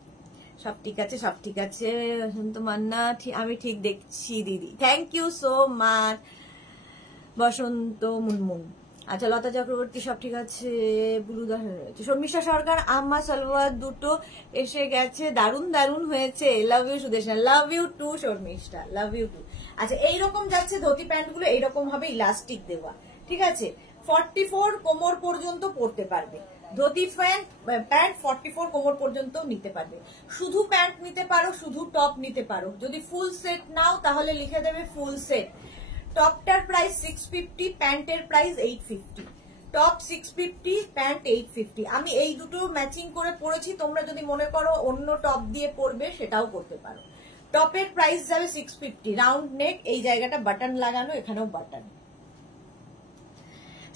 সব ঠিক আছে সব ঠিক আছে। বসন্ত মান্না আমি ঠিক দেখছি দিদি, থ্যাংক ইউ সো মাচ। বসন্ত মুনমুন, আচ্ছা লতা চক্রবর্তী সব ঠিক আছে। বুলু দাস, শর্মিষ্ঠা সরকার আম্মা সালোয়ার দুটো এসে গেছে, দারুন দারুন হয়েছে, love you Sudeshna, love you too Sharmistha, love you too. আচ্ছা এইরকম যাচ্ছে ধুতি প্যান্ট গুলো, এইরকম ভাবে ইলাস্টিক দেওয়া। ঠিক আছে, 44 কোমর পর্যন্ত পরতে পারবে। ধুতি প্যান্ট 44 কোমর পর্যন্ত নিতে পারবে। শুধু প্যান্ট নিতে পারো, শুধু টপ নিতে পারো। যদি ফুল সেট নাও তাহলে লিখে দেবে ফুল সেট। টপটার প্রাইস 650, প্যান্টের প্রাইস 850। Top 650, pant 850। আমি এই দুটো ম্যাচিং করে পরেছি, তোমরা যদি মনে করো অন্য টপ দিয়ে পরবে সেটাও করতে পারো। টপের প্রাইস যাবে 650, রাউন্ড নেক, এই জায়গাটা বাটন লাগানো, এখানেও button.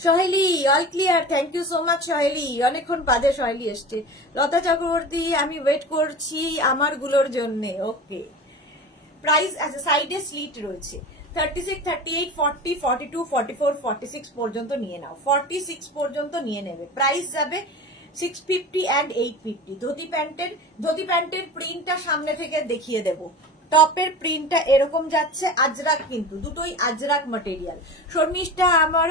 Saheli all clear, thank you so much Saheli, অনেকক্ষণ বাদে সহেলি এসছে। লতা চক্রবর্তী আমি ওয়েট করছি আমার গুলোর জন্য, ওকে। প্রাইস আচ্ছা সাইডে স্লিট রয়েছে, 36, 38, 40, 42, 44, 46 পর্যন্ত নিয়ে নাও, 46 পর্যন্ত নিয়ে নেবে। প্রাইস যাবে 650 and 850। ধুতি প্যান্টের প্রিন্টটা সামনে থেকে দেখিয়ে দেব। টপের প্রিন্টটা এরকম যাচ্ছে, আজরাক, কিন্তু দুটোই আজরাক ম্যাটেরিয়াল। শর্মিষ্ঠা আমার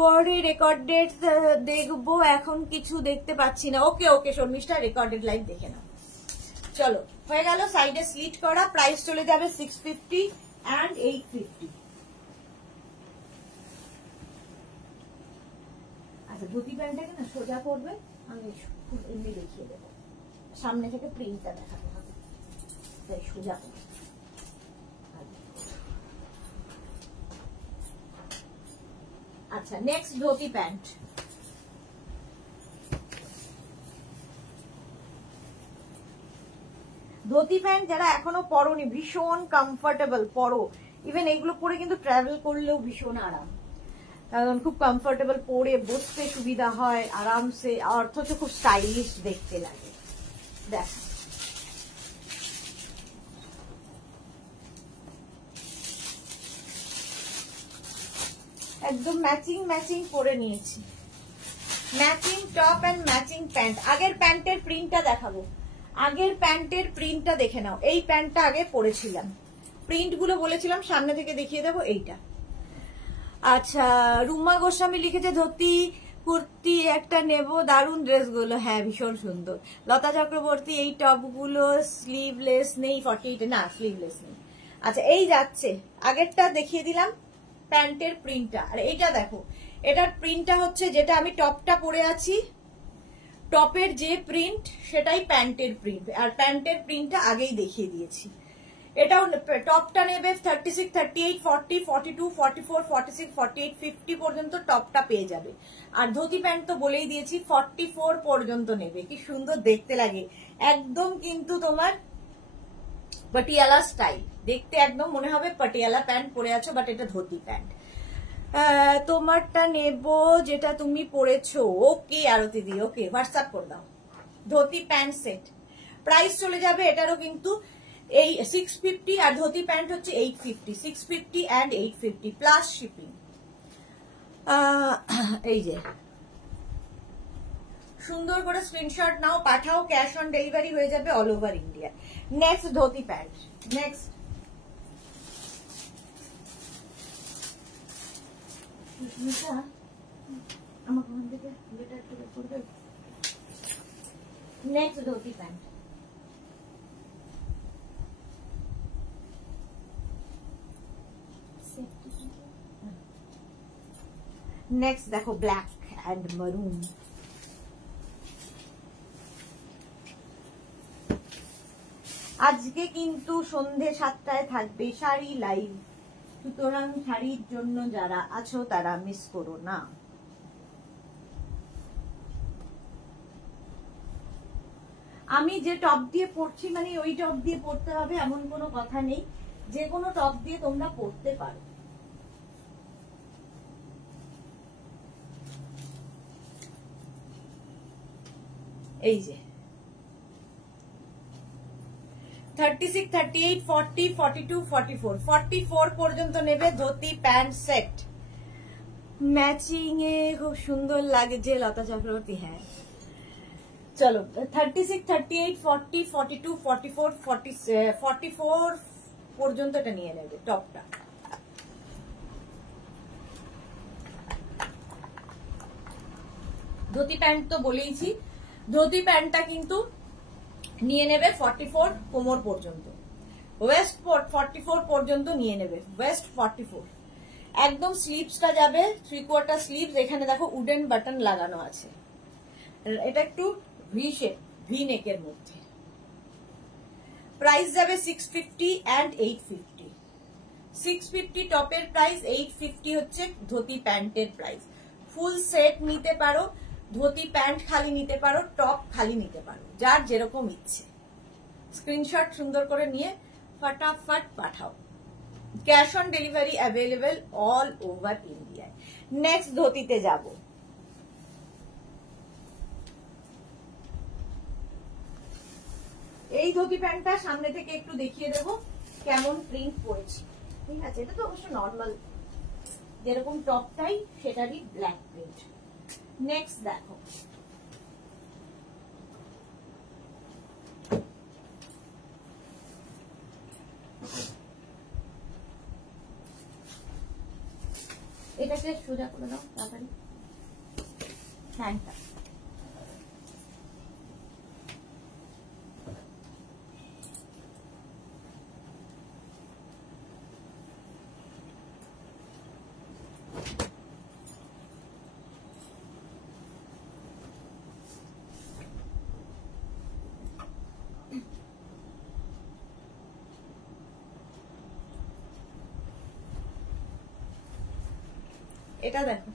পরে রেকর্ডেড দেখবো, এখন কিছু দেখতে পাচ্ছি না। ওকে ওকে শর্মিষ্ঠা, রেকর্ডেড লাইভ দেখে নাও। চলো হয়ে গেল, সাইডে স্লিট করা, প্রাইস চলে যাবে 650 and 850। আচ্ছা ধুতি প্যান্টটাকে না সোজা করবে, আমি এমনি দেখিয়ে দেবো, সামনে থেকে প্রিন্টটা দেখাতে হবে, তাই সোজা করবে। আচ্ছা next dhoti pant. Dhoti pant যারা এখনো পরোনি, ভীষণ কমফোর্টেবল, পরো। ইভেন এগুলো পরে কিন্তু ট্রাভেল করলেও ভীষণ আরাম, কারণ খুব কমফোর্টেবল, পরে বসতে সুবিধা হয় আরামসে, অথচ খুব স্টাইলিশ দেখতে লাগে। দেখ একদম ম্যাচিং ম্যাচিং পরে নিয়েছি, matching top and matching pant. আগের প্যান্টের প্রিন্টটা দেখাবো, আগের প্যান্টের প্রিন্টটা দেখে নাও। এই প্যান্টটা আগে পরেছিলাম, প্রিন্ট গুলো বলেছিলাম সামনে থেকে দেখিয়ে দেবো, এইটা। আচ্ছা রুমা গোস্বামী লিখেছে ধুতি কুর্তি একটা নেব, দারুন ড্রেস গুলো, হ্যাঁ ভীষণ সুন্দর। লতা চক্রবর্তী এই টপ গুলো স্লিভলেস নেই, 48 না স্লিভলেস নেই। আচ্ছা এই যাচ্ছে, আগেরটা দেখিয়ে দিলাম প্যান্টের প্রিন্টটা, আর এইটা দেখো, এটার প্রিন্টটা হচ্ছে যেটা আমি টপটা পরে আছি, টপের যে প্রিন্ট সেটাই প্যান্টের প্রিন্ট, আর প্যান্টের প্রিন্টটা আগেই দেখিয়ে দিয়েছি। এটাও টপটা নেবে 36, 38, 40, 42, 44, 46, 48, 50 পর্যন্ত টপটা পেয়ে যাবে। আর ধুতি প্যান্ট তো বলেই দিয়েছি 44 পর্যন্ত নেবে। কি সুন্দর দেখতে লাগে, একদম কিন্তু তোমার পাটিয়ালা স্টাইল, দেখতে একদম মনে হবে পাটিয়ালা প্যান্ট পরে আছো, বাট এটা ধুতি প্যান্ট। তোমারটা নেব যেটা তুমি পরেছো। ওকে আরতি দি, ওকে হোয়াটসঅ্যাপ করে দাও। ধুতি প্যান্ট সেট প্রাইস চলে যাবে এটারও কিন্তু এই 650 আর ধুতি প্যান্ট হচ্ছে 850, 650 and 850 প্লাস শিপিং। এই যে সুন্দর করে স্ক্রিনশট নাও, পাঠাও, ক্যাশ অন ডেলিভারি হয়ে যাবে all over India. Next dhoti pant. Next next dhoti pant. Next দেখো ব্ল্যাক অ্যান্ড মারুন। আজকে কিন্তু সন্ধে 7টায় থাকবে শাড়ি লাইভ, সুতরাং শাড়ির জন্য যারা আছো তারা মিস করো না। আমি যে টপ দিয়ে পরছি মানে ওই টপ দিয়ে পরতে হবে এমন কোনো কথা নেই, যে কোনো টপ দিয়ে তোমরা পরতে পারো। এই যে 36, 38, 40, 42, 44, 44 পর্যন্ত নেবে ধুতি প্যান্ট সেট। ম্যাচিং এ খুব সুন্দর লাগছে লতা চক্রবর্তী। হ্যাঁ চলো 36, 38, 40, 42, 44, 44 পর্যন্ত এটা নিয়ে নেবে টপটা। ধুতি প্যান্ট তো বলেইছি, ধুতি প্যান্টটা কিন্তু নিয়ে নেবে 44 কোমর পর্যন্ত, ওয়েস্ট 44 পর্যন্ত নিয়ে নেবে, ওয়েস্ট 44। একদম স্লিভসটা যাবে 3/4 স্লিভস, এখানে দেখো উডেন বাটন লাগানো আছে। এটা একটু ভি শেপ, ভি নেকের মধ্যে। প্রাইস যাবে 650 and 850। 650 টপের প্রাইস, 850 হচ্ছে ধুতি প্যান্টের প্রাইস। ফুল সেট নিতে পারো, ধুতি প্যান্ট খালি নিতে পারো, টপ খালি নিতে পারো, যার যেরকম ইচ্ছে। স্ক্রিনশট সুন্দর করে নিয়ে ফটাফট পাঠাও। Cash on delivery available all over ইন্ডিয়ায়। নেক্সট ধুতিতে যাব। এই ধুতি প্যান্টটা সামনে থেকে একটু দেখিয়ে দেবো কেমন প্রিন্ট পড়েছে। ঠিক আছে, এটা তো অবশ্য নর্মাল যেরকম টপটাই সেটারই ব্ল্যাক প্রিন্ট। নেক্সট দেখো এটাকে সোজা করে দাও তাড়াতাড়ি প্যান্টটা। এটা দেখো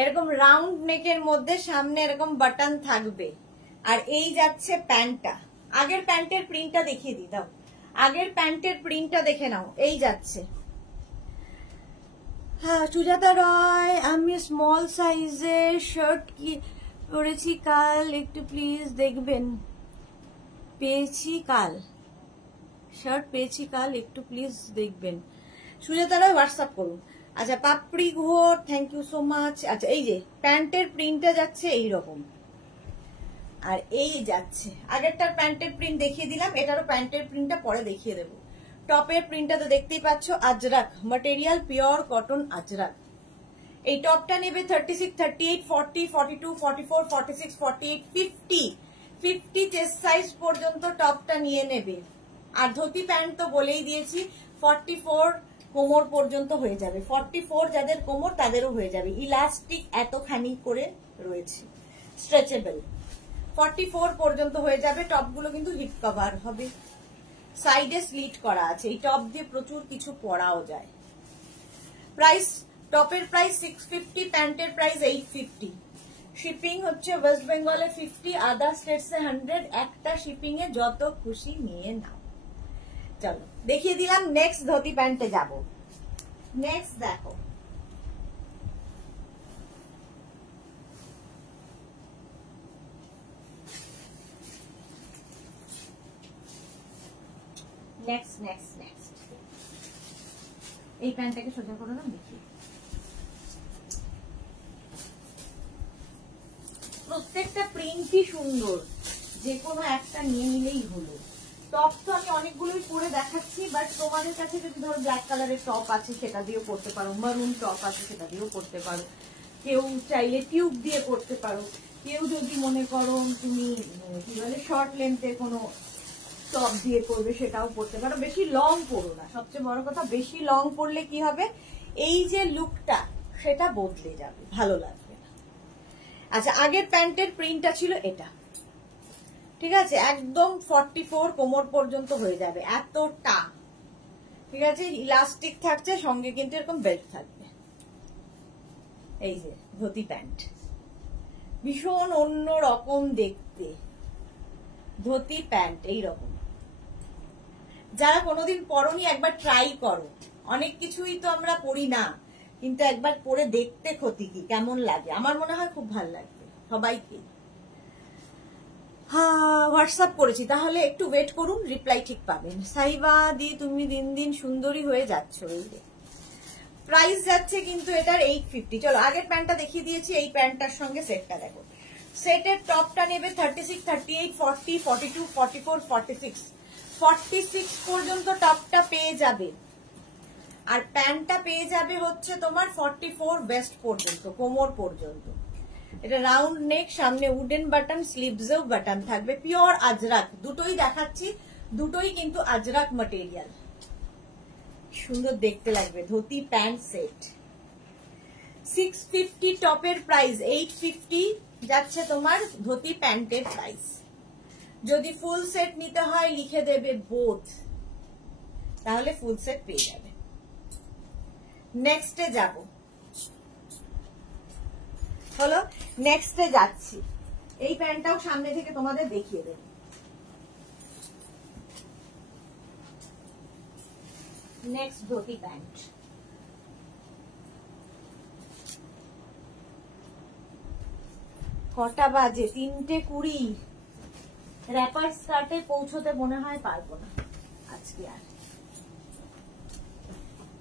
এরকম রাউন্ড নেকের মধ্যে সামনে এরকম বাটন থাকবে, আর এই যাচ্ছে প্যান্টটা। আগের প্যান্টের প্রিন্টটা দেখিয়ে দিই, দাও আগের প্যান্টের প্রিন্টটা দেখে নাও। এই যাচ্ছে। হ্যাঁ সুজাতা রয়, আমি স্মল সাইজের শার্ট কি পরেছি কাল, একটু প্লিজ দেখবেন। পেয়েছি কাল, শার্ট পেয়েছি কাল, একটু প্লিজ দেখবেন। সুজাতা রয় হোয়াটসঅ্যাপ করুন। আচ্ছা পাপড়ি ঘোর, থ্যাংক ইউ সো মাচ। আচ্ছা এই যে প্যান্টের প্রিন্টটা যাচ্ছে এইরকম, আর এই যাচ্ছে আগেরটার প্যান্টের প্রিন্ট দেখিয়ে দিলাম, এটারও প্যান্টের প্রিন্টটা পরে দেখিয়ে দেবো। টপের প্রিন্টটা তো দেখতেই পাচ্ছ, Ajrak material, pure cotton Ajrak. এই টপটা নেবে 36, 38, 40, 42, 44, 46, 48, 50, 50 চেস্ট সাইজ পর্যন্ত টপটা নিয়ে নেবে। আর ধুতি প্যান্ট তো বলেই দিয়েছি 44 কোমর পর্যন্ত হয়ে যাবে। 44 যাদের কোমর তাদেরও হয়ে যাবে। ইলাস্টিক এতখানি করে রয়েছে, স্ট্রেচেবল। 44 পর্যন্ত হয়ে যাবে। টপগুলো কিন্তু হিপ কভার হবে, সাইডে স্লিট করা আছে। এই টপ দিয়ে প্রচুর কিছু পরাও যায়। প্রাইস, টপের প্রাইস 650, প্যান্টের প্রাইস 850। শিপিং হচ্ছে ওয়েস্ট বেঙ্গলে 50, আদার স্টেটসে 100। একটা শিপিং এ যত খুশি নিয়ে নাও। চলো দেখিয়ে দিলাম। নেক্সট ধুতি প্যান্টে যাব। নেক্সট দেখো, নেক্সট নেক্সট নেক্সট এই প্যান্টটাকে সোজা করে না দেখি। প্রত্যেকটা প্রিন্টই সুন্দর, যে কোনো একটা নিয়ে নিলেই হলো। টপ তো আমি অনেকগুলোই পরে দেখাচ্ছি, বাট তোমাদের কাছে যদি ধরো ব্ল্যাক কালারের টপ আছে সেটা দিয়েও পরতে পারো, মারুন টপ আছে সেটা দিয়েও পরতে পারো, কেউ চাইলে টিউব দিয়ে পরতে পারো, কেউ যদি মনে করো তুমি কি বলে শর্ট লেন্থের কোনো টপ দিয়ে পরবে সেটাও পরতে পারো। বেশি লং পরো না, সবচেয়ে বড় কথা বেশি লং পরলে কি হবে, এই যে লুকটা সেটা বদলে যাবে, ভালো লাগবে না। আচ্ছা, আগের প্যান্টের প্রিন্টটা ছিল এটা, ঠিক আছে, একদম 44 কোমর পর্যন্ত হয়ে যাবে, এতটা, ঠিক আছে, ইলাস্টিক থাকছে, সঙ্গে কিন্তু এরকম বেল্ট থাকবে। এই যে ধুতি প্যান্ট, ভীষণ অন্য রকম দেখতে ধুতি প্যান্ট। এইরকম যারা কোনোদিন পরনি একবার ট্রাই করো, অনেক কিছুই তো আমরা পরি না, কিন্তু একবার পরে দেখতে ক্ষতি কি, কেমন লাগে, আমার মনে হয় খুব ভালো লাগবে সবাইকে। হ্যাঁ, হোয়াটসঅ্যাপ করেছি, তাহলে একটু ওয়েট করুন, রিপ্লাই ঠিক পাবেন। সাইবা দি তুমি দিন দিন সুন্দরী হয়ে যাচ্ছ। এই যে প্রাইস যাচ্ছে কিন্তু এটার 850। চলো আগের প্যান্টটা দেখিয়ে দিয়েছি, এই প্যান্টটার সঙ্গে সেটটা দেখো। সেটের টপটা নেবে 36, 38, 40, 42, 44, 46, 46 পর্যন্ত টপটা পেয়ে যাবে, আর প্যান্টটা পেয়ে যাবে হচ্ছে তোমার 44 ওয়েস্ট পর্যন্ত, কোমর পর্যন্ত। এটা রাউন্ড নেক, সামনে উডেন বাটন, স্লিভসেও বাটন থাকবে, পিওর আজরাক। দুটোই দেখাচ্ছি, দুটোই কিন্তু আজরাক ম্যাটেরিয়াল, সুন্দর দেখতে লাগবে। ধুতি প্যান্ট সেট 650, টপের প্রাইস 850 যাচ্ছে তোমার ধুতি প্যান্টের প্রাইস। যদি ফুল সেট নিতে হয় লিখে দেবে বোথ, তাহলে ফুল সেট পেয়ে যাবে। নেক্সটে যাব, হলো নেক্সটে যাচ্ছি। এই প্যান্টটাও সামনে থেকে তোমাদের দেখিয়ে দেব। নেক্সট ধুতি প্যান্ট, কটা বাজে? 3:20। র্যাপার স্কার্টে পৌঁছতে মনে হয় পারবো না আজকে আর,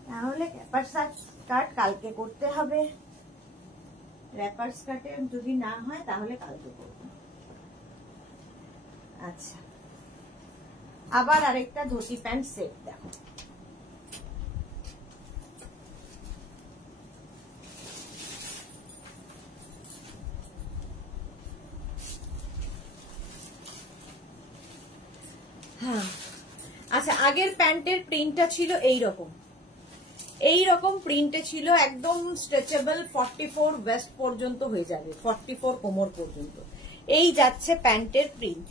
তাহলে র্যাপার স্কার্ট কালকে করতে হবে। র্যাপার স্কার্টে যদি না হয় তাহলে কালকে করবো। আচ্ছা, আবার আরেকটা ধুতি প্যান্ট সেট দেখো। হ্যাঁ, আচ্ছা, আগের প্যান্টের প্রিন্টটা ছিল এইরকম, এইরকম প্রিন্টে ছিল, একদম স্ট্রেচেবল, 44 ওয়েস্ট পর্যন্ত হয়ে যাবে, 44 কোমর পর্যন্ত। এই যাচ্ছে প্যান্টের প্রিন্ট,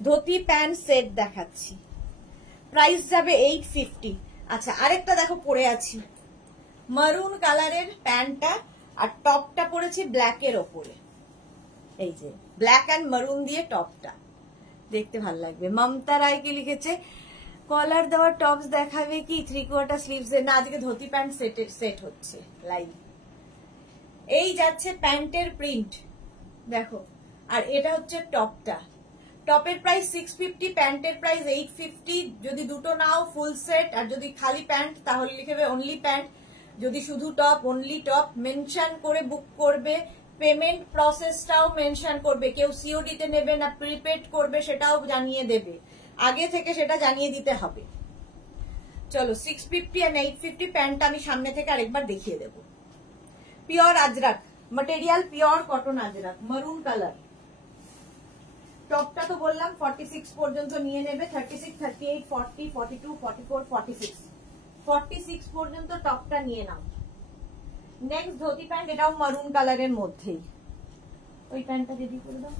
ধুতি প্যান্ট সেট দেখাচ্ছি, প্রাইস যাবে 850। আচ্ছা, আরেকটা দেখো পরে আছি, মারুন কালারের প্যান্টটা, আর টপটা পরেছি ব্ল্যাকের ওপরে। এই যে ব্ল্যাক অ্যান্ড মারুন দিয়ে টপটা, দেখতে ভালো লাগবে। মমতা রায়কে লিখেছে কলার দেওয়ার টপস দেখাবে কি 3/4 স্লিভস এর? না, আজকে ধুতি প্যান্ট সেট হচ্ছে লাইভ। এই যাচ্ছে প্যান্টের প্রিন্ট দেখো, আর এটা হচ্ছে টপটা। টপের প্রাইস 650, প্যান্টের প্রাইস 850। যদি দুটো নাও ফুল সেট, আর যদি খালি প্যান্ট তাহলে লিখবে অনলি প্যান্ট, যদি শুধু টপ অনলি টপ। মেনশন করে বুক করবে, পেমেন্ট প্রসেসটাও মেনশন করবে, কেউ সিওডি তে নেবে না প্রিপেড করবে সেটাও জানিয়ে দেবে, আগে থেকে সেটা জানিয়ে দিতে হবে। চলো 650 আর 850 প্যান্টটা আমি সামনে থেকে আরেকবার দেখিয়ে দেব। Pure Ajrak material, pure cotton Ajrak, maroon colour. টপটা তো বললাম 46 পর্যন্ত নিয়ে নেবে, 36, 38, 40, 42, 44, 46, 46 পর্যন্ত টপটা নিয়ে নাও। নেক্সট ধুতি প্যান্ট, এটাও মারুন কালারের মধ্যেই। ওই প্যান্টটা রেডি করে দাও।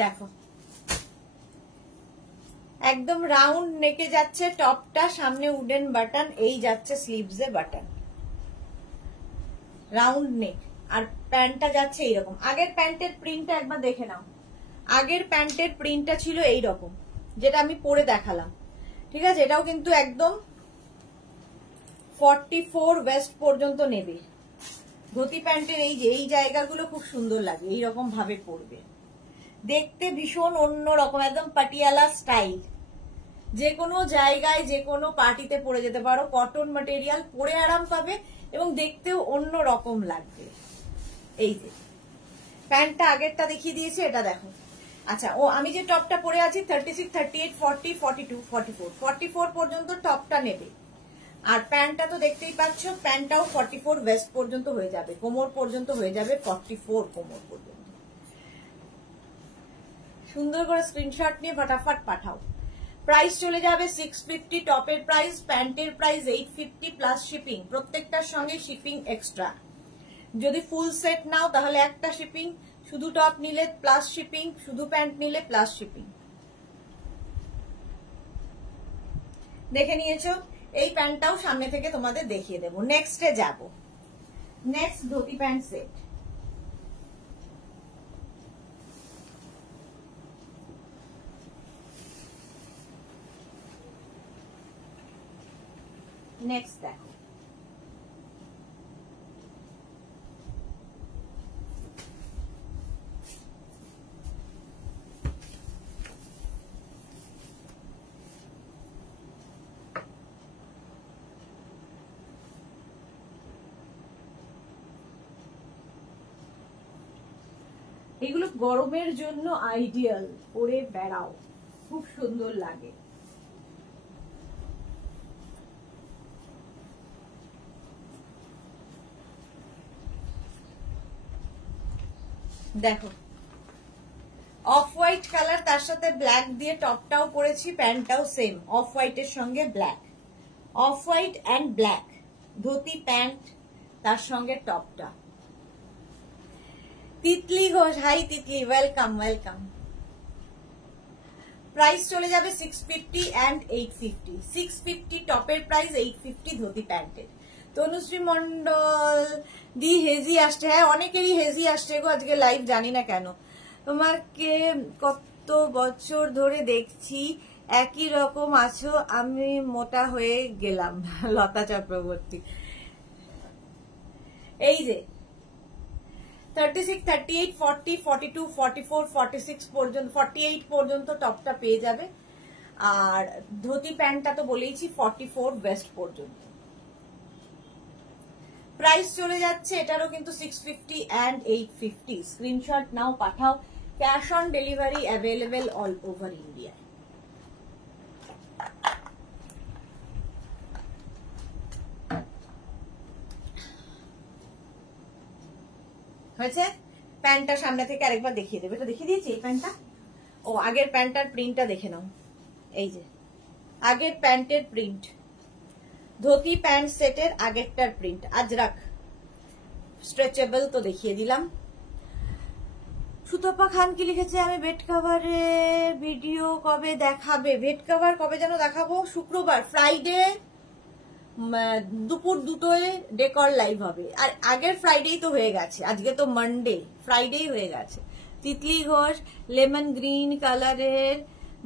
দেখো একদম রাউন্ড নেকে যাচ্ছে টপটা, সামনে উডেন বাটন, এই যাচ্ছে স্লিভসে বাটন, রাউন্ড নেক। আর প্যান্টটা যাচ্ছে এইরকম। আগের প্যান্টের প্রিন্টটা একবার দেখে নাও। আগের প্যান্টের প্রিন্টটা ছিল এইরকম, যেটা আমি পরে দেখালাম, ঠিক আছে? এটাও কিন্তু একদম 44 ওয়েস্ট পর্যন্ত নেবে। ধুতি প্যান্টের এই যে এই জায়গাগুলো খুব সুন্দর লাগে, এইরকম ভাবে পরবে, দেখতে ভীষণ অন্যরকম, একদম পাটিয়ালা স্টাইল। যে কোনো জায়গায় যে কোনো পার্টিতে পরে যেতে পারো, কটন ম্যাটেরিয়াল, পরে আরাম পাবে এবং দেখতেও অন্য রকম লাগবে। এই যে প্যান্টটা আগেরটা দেখিয়ে দিয়েছি, এটা দেখো। আচ্ছা, ও আমি যে টপটা পরে আছি 36, 38, 40, 42, 44, 44 পর্যন্ত টপটা নেবে। আর প্যান্টটা তো দেখতেই পাচ্ছ, প্যান্টটাও 44 ওয়েস্ট পর্যন্ত হয়ে যাবে, কোমর পর্যন্ত হয়ে যাবে 44 কোমর পর্যন্ত। সুন্দর করে স্ক্রিনশট নিয়ে ফটাফট পাঠাও। প্রাইস চলে যাবে 650, টপের প্রাইস, প্যান্টের প্রাইস 850 প্লাস শিপিং, প্রত্যেকটার সঙ্গে শিপিং এক্সট্রা। যদি ফুল সেট নাও তাহলে একটা শিপিং, শুধু টপ নিলে প্লাস শিপিং, শুধু প্যান্ট নিলে প্লাস শিপিং। দেখে নিয়েছো? এই প্যান্টটাও সামনে থেকে তোমাদের দেখিয়ে দেবো। নেক্সটে যাব, next dhoti pant set. Next দেখো, এগুলো গরমের জন্য আইডিয়াল, পরে বেড়াও, খুব সুন্দর লাগে। দেখো অফ হোয়াইট কালার, তার সাথে ব্ল্যাক দিয়ে টপটাও পরেছি, প্যান্টটাও সেম অফ হোয়াইটের সঙ্গে black, off white and black dhoti pant, তার সঙ্গে টপটা। Titli Ghosh, hi Titli, welcome welcome. Price চলে যাবে 650 অ্যান্ড 850। 650 টপের প্রাইস, 850 ধুতি প্যান্টের। তনুশ্রী মন্ডল দি হেজি আসছে, হ্যাঁ অনেকেরই হেজি আসছে গো আজকে লাইভ, জানি না কেন। তোমাকে কত বছর ধরে দেখছি, একই রকম আছো, আমি মোটা হয়ে গেলাম। লতা চক্রবর্তী। এই যে 36, 38, 40, 42, 44, 46 পর্যন্ত, 48 পর্যন্ত টপটা পেয়ে যাবে। আর ধুতি প্যান্টটা তো বলেইছি 44 ওয়েস্ট পর্যন্ত। প্রাইস চলে যাচ্ছে এটারও কিন্তু 650 অ্যান্ড 850। স্ক্রিনশট নাও, পাঠাও। Cash on delivery available all over India. হয়েছে? প্যান্টটা সামনে থেকে আরেকবার দেখিয়ে দেবে। এটা দেখিয়ে দিয়েছি এই প্যান্টটা। ও আগের প্যান্টটার প্রিন্টটা দেখে নাও। এই যে আগের প্যান্টের প্রিন্ট, ধুতি প্যান্ট সেটের আগেরটার প্রিন্ট, আজরাক স্ট্রেচেবল তো দেখিয়ে দিলাম। সুতপা খান কি লিখেছে, আমি বেড কভারের ভিডিও কবে দেখাবে? বেড কভার কবে যেন দেখাবো? শুক্রবার, ফ্রাইডে দুপুর 2টোয় ডেকর লাইভ হবে। আর আগের ফ্রাইডেই তো হয়ে গেছে, আজকে তো মানডে, ফ্রাইডেই হয়ে গেছে। তিতলি ঘোষ, লেমন গ্রিন কালারের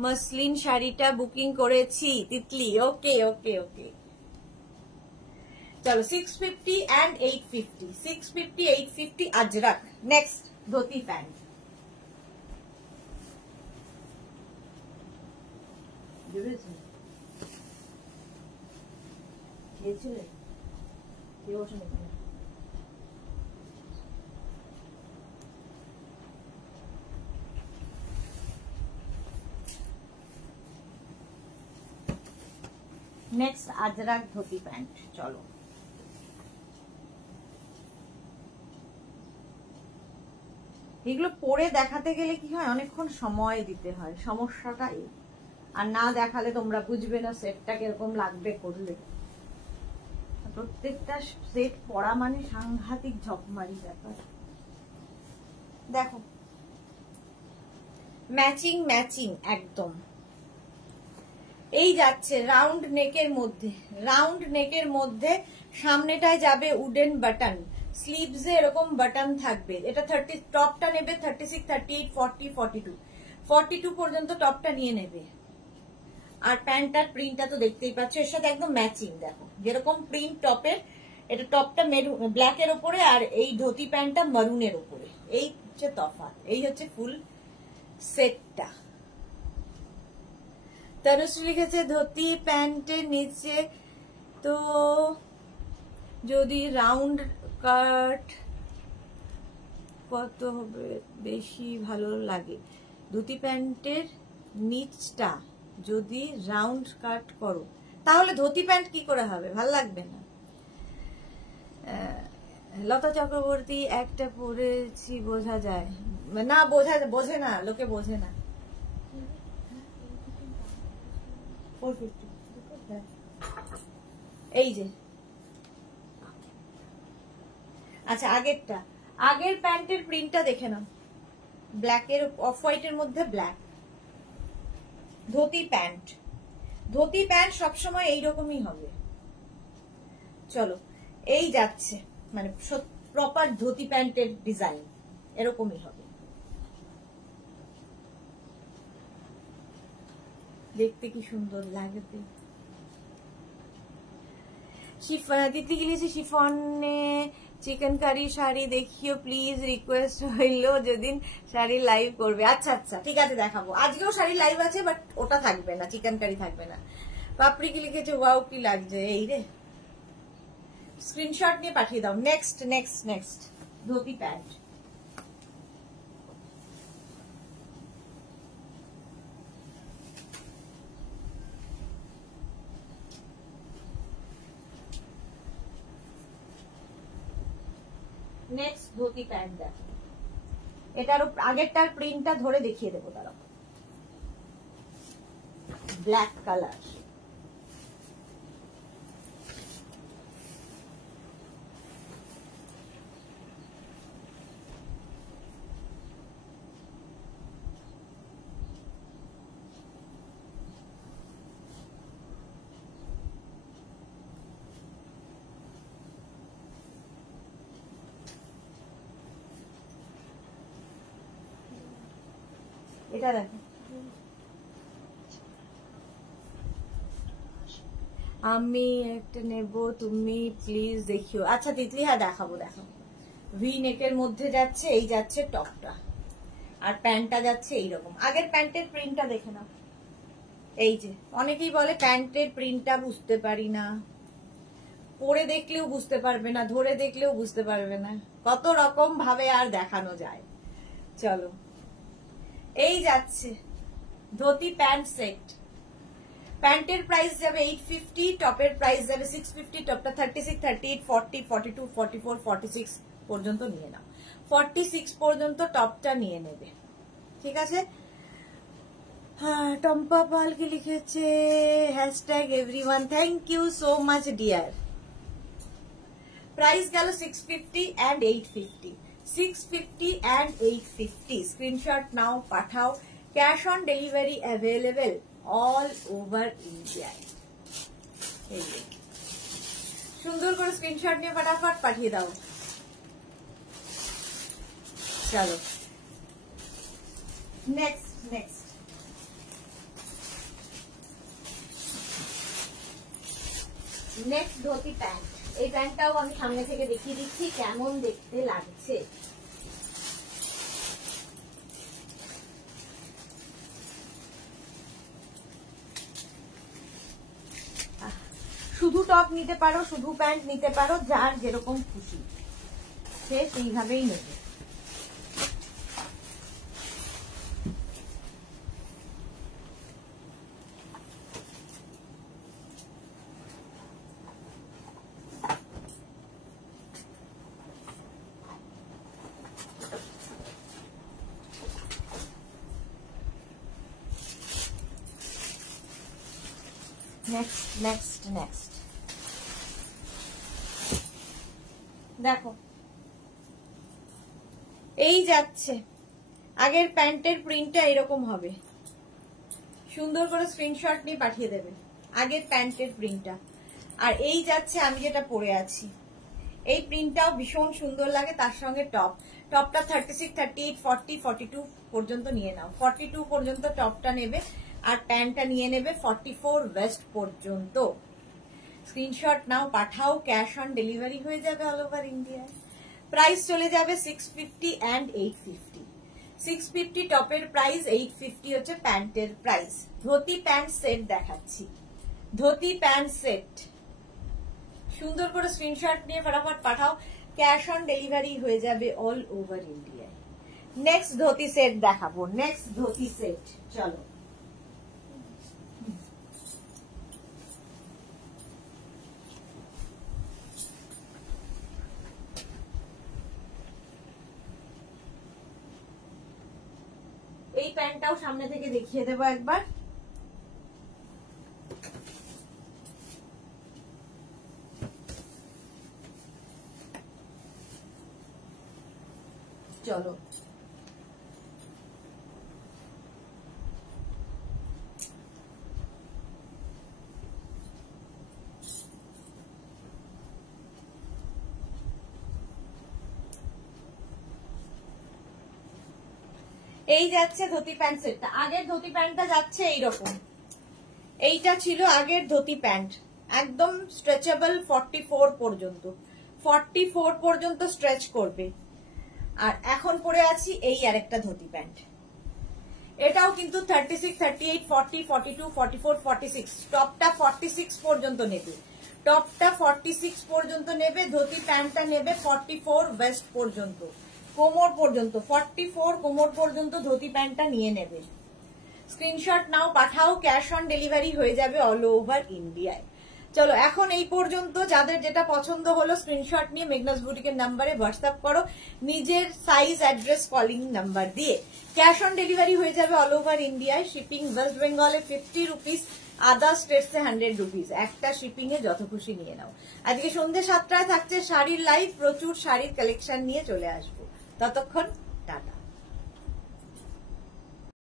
মসলিন শাড়িটা বুকিং করেছি তিতলি। ওকে ওকে ওকে, চলো 650 and 850। 650, 850 Ajrak. Next dhoti pant. খেয়েছিলে? খেয়ে বসে নেই। Next Ajrak dhoti pant. চলো এগুলো পরে দেখাতে গেলে কি হয়, অনেকক্ষণ সময় দিতে হয়, সমস্যাটা এই। আর না দেখালে তোমরা বুঝবে না সেটটা কিরকম লাগবে করলে। প্রত্যেকটা সেট পরা মানে সাংঘাতিক ঝকমারি ব্যাপার। দেখো ম্যাচিং ম্যাচিং একদম। এই যাচ্ছে রাউন্ড নেকের মধ্যে, রাউন্ড নেকের মধ্যে সামনেটায় যাবে উডেন বাটন, স্লিভসে এরকম বাটন থাকবে। এটা 30, টপটা নেবে 36, 38, 40, 42, 42 পর্যন্ত টপটা নিয়ে নেবে। আর প্যান্টটার প্রিন্টটা তো দেখতেই পাচ্ছ, এর সাথে একদম ম্যাচিং। দেখো যেরকম প্রিন্ট টপের, এটা টপটা মেরুন ব্ল্যাকের ওপরে, আর এই ধুতি প্যান্টটা মারুনের ওপরে। এই হচ্ছে তফাৎ, এই হচ্ছে ফুল সেটটা। তনুশ্রী লিখেছে ধুতি প্যান্টের নিচে তো যদি রাউন্ড কাট কত হবে বেশি ভালো লাগে? ধুতি প্যান্টের নিচটা যদি রাউন্ড কাট করো তাহলে ধুতি প্যান্ট কি করে হবে, ভাল লাগবে না। লতা চক্রবর্তী একটা পরেছি বোঝা যায় না, বোঝে না, লোকে বোঝে না। 450 এই যে। আচ্ছা আগেরটা, আগের প্যান্টের প্রিন্টটা দেখে নাও, ব্ল্যাকের অফ হোয়াইটের মধ্যে black dhoti pant. Dhoti pant সবসময় এইরকমই হবে। চলো এই যাচ্ছে, মানে প্রপার ধুতি প্যান্টের ডিজাইন এরকমই হবে, দেখতে কি সুন্দর লাগবে। দিদি গেলেছি শিফনে চিকেন কারি শাড়ি দেখিও প্লিজ, রিকোয়েস্ট হইল যেদিন শাড়ি লাইভ করবে। আচ্ছা আচ্ছা ঠিক আছে দেখাবো, আজকেও শাড়ি লাইভ আছে, বাট ওটা থাকবে না, চিকেন কারি থাকবে না। পাপড়ি কি লিখেছে ওয়াও কি লাগছে, এই রে স্ক্রিনশট নিয়ে পাঠিয়ে দাও। Next next next dhoti pant. Next dhoti pant দেখো, এটারও আগেরটার প্রিন্টটা ধরে দেখিয়ে দেবো তারা। ব্ল্যাক কালার, এটা দেখো। আমি একটা নেব, তুমি প্লিজ দেখিও। আচ্ছা তিতলি হ্যাঁ দেখাবো দেখাবো। ভি নেকের মধ্যে যাচ্ছে, এই যাচ্ছে টপটা, আর প্যান্টটা যাচ্ছে এইরকম। আগের প্যান্টের প্রিন্টটা দেখে নাও, এই যে। অনেকেই বলে প্যান্টের প্রিন্টটা বুঝতে পারি না, পরে দেখলেও বুঝতে পারবে না, ধরে দেখলেও বুঝতে পারবে না, কত রকম ভাবে আর দেখানো যায়। চলো এই যাচ্ছে ধুতি প্যান্ট সেট। প্যান্টের প্রাইস যাবে 850, টপের প্রাইস যাবে 650। টপটা 36, 38, 40, 42, 44, 46 পর্যন্ত নিয়ে নাও। 46 পর্যন্ত টপটা নিয়ে নেবে, ঠিক আছে। হ্যাঁ টম্পা পাল কি লিখেছে hashtag everyone, thank you so much dear. Price গেল 650 and 850, 650 and 850। স্ক্রিনশট নাও, পাঠাও। Cash on delivery available all over India. সুন্দর করে স্ক্রিনশট নিয়ে ফটাফট পাঠিয়ে দাও। চলো next next next dhoti pant. এই প্যান্টটাও আমি সামনে থেকে দেখিয়ে দিচ্ছি কেমন দেখতে লাগছে। শুধু টপ নিতে পারো, শুধু প্যান্ট নিতে পারো, যার যেরকম খুশি সে সেইভাবেই নেবে। নেক্সট নেক্সট নেক্সট দেখো এই যাচ্ছে। আগের প্যান্টের প্রিন্টটা এরকম হবে, সুন্দর করে স্ক্রিনশট নিয়ে পাঠিয়ে দেবে আগের প্যান্টের প্রিন্টটা। আর এই যাচ্ছে আমি যেটা পরে আছি, এই প্রিন্টটাও ভীষণ সুন্দর লাগে, তার সঙ্গে টপটা 36, 38, 40, 42 পর্যন্ত নিয়ে নাও। 42 পর্যন্ত টপটা নেবে আর প্যান্টটা নিয়ে নেবে 44 ওয়েস্ট পর্যন্ত। স্ক্রিনশট নাও, পাঠাও, ক্যাশ অন ডেলিভারি হয়ে যাবে অল ওভার ইন্ডিয়ায়। প্রাইস চলে যাবে 650 অ্যান্ড 850। 650 টপের প্রাইস, 850 হচ্ছে প্যান্টের প্রাইস। ধুতি প্যান্ট সেট দেখাচ্ছি, ধুতি প্যান্ট সেট সুন্দর করে স্ক্রিনশট নিয়ে ফটাফট পাঠাও, ক্যাশ অন ডেলিভারি হয়ে যাবে অল ওভার ইন্ডিয়ায়। নেক্সট ধুতি সেট দেখাবো, নেক্সট ধুতি সেট। চলো এই প্যান্টটাও সামনে থেকে দেখিয়ে দেবো একবার। চলো এই যাচ্ছে ধুতি প্যান্ট সেটটা। আগের ধুতি প্যান্টটা যাচ্ছে এইরকম, এইটা ছিল আগের ধুতি প্যান্ট, একদম স্ট্রেচেবল 44 পর্যন্ত, 44 পর্যন্ত স্ট্রেচ করবে। আর এখন পরে আছি এই আরেকটা ধুতি প্যান্ট, এটাও কিন্তু 36, 38, 40, 42, 44, 46, টপটা 46 পর্যন্ত নেবে, টপটা 46 পর্যন্ত নেবে, ধুতি প্যান্টটা নেবে 44 ওয়েস্ট পর্যন্ত, কোমর পর্যন্ত 44 কোমর পর্যন্ত ধুতি প্যান্টটা নিয়ে নেবে। স্ক্রিনশট নাও, পাঠাও, ক্যাশ অন ডেলিভারি হয়ে যাবে অল ওভার ইন্ডিয়ায়। চলো এখন এই পর্যন্ত যাদের যেটা পছন্দ হলো স্ক্রিনশট নিয়ে মেঘনাস বুটিকের নাম্বারে হোয়াটসঅ্যাপ করো নিজের সাইজ, অ্যাড্রেস, কলিং নাম্বার দিয়ে। ক্যাশ অন ডেলিভারি হয়ে যাবে অল ওভার ইন্ডিয়ায়। শিপিং ওয়েস্ট বেঙ্গলে 50 রুপিস, আদার স্টেটসে 100 রুপিস। একটা শিপিং এ যত খুশি নিয়ে নাও। আজকে সন্ধ্যে 7টায় থাকছে শাড়ির লাইভ, প্রচুর শাড়ির কালেকশন নিয়ে চলে আসবো। ততক্ষণ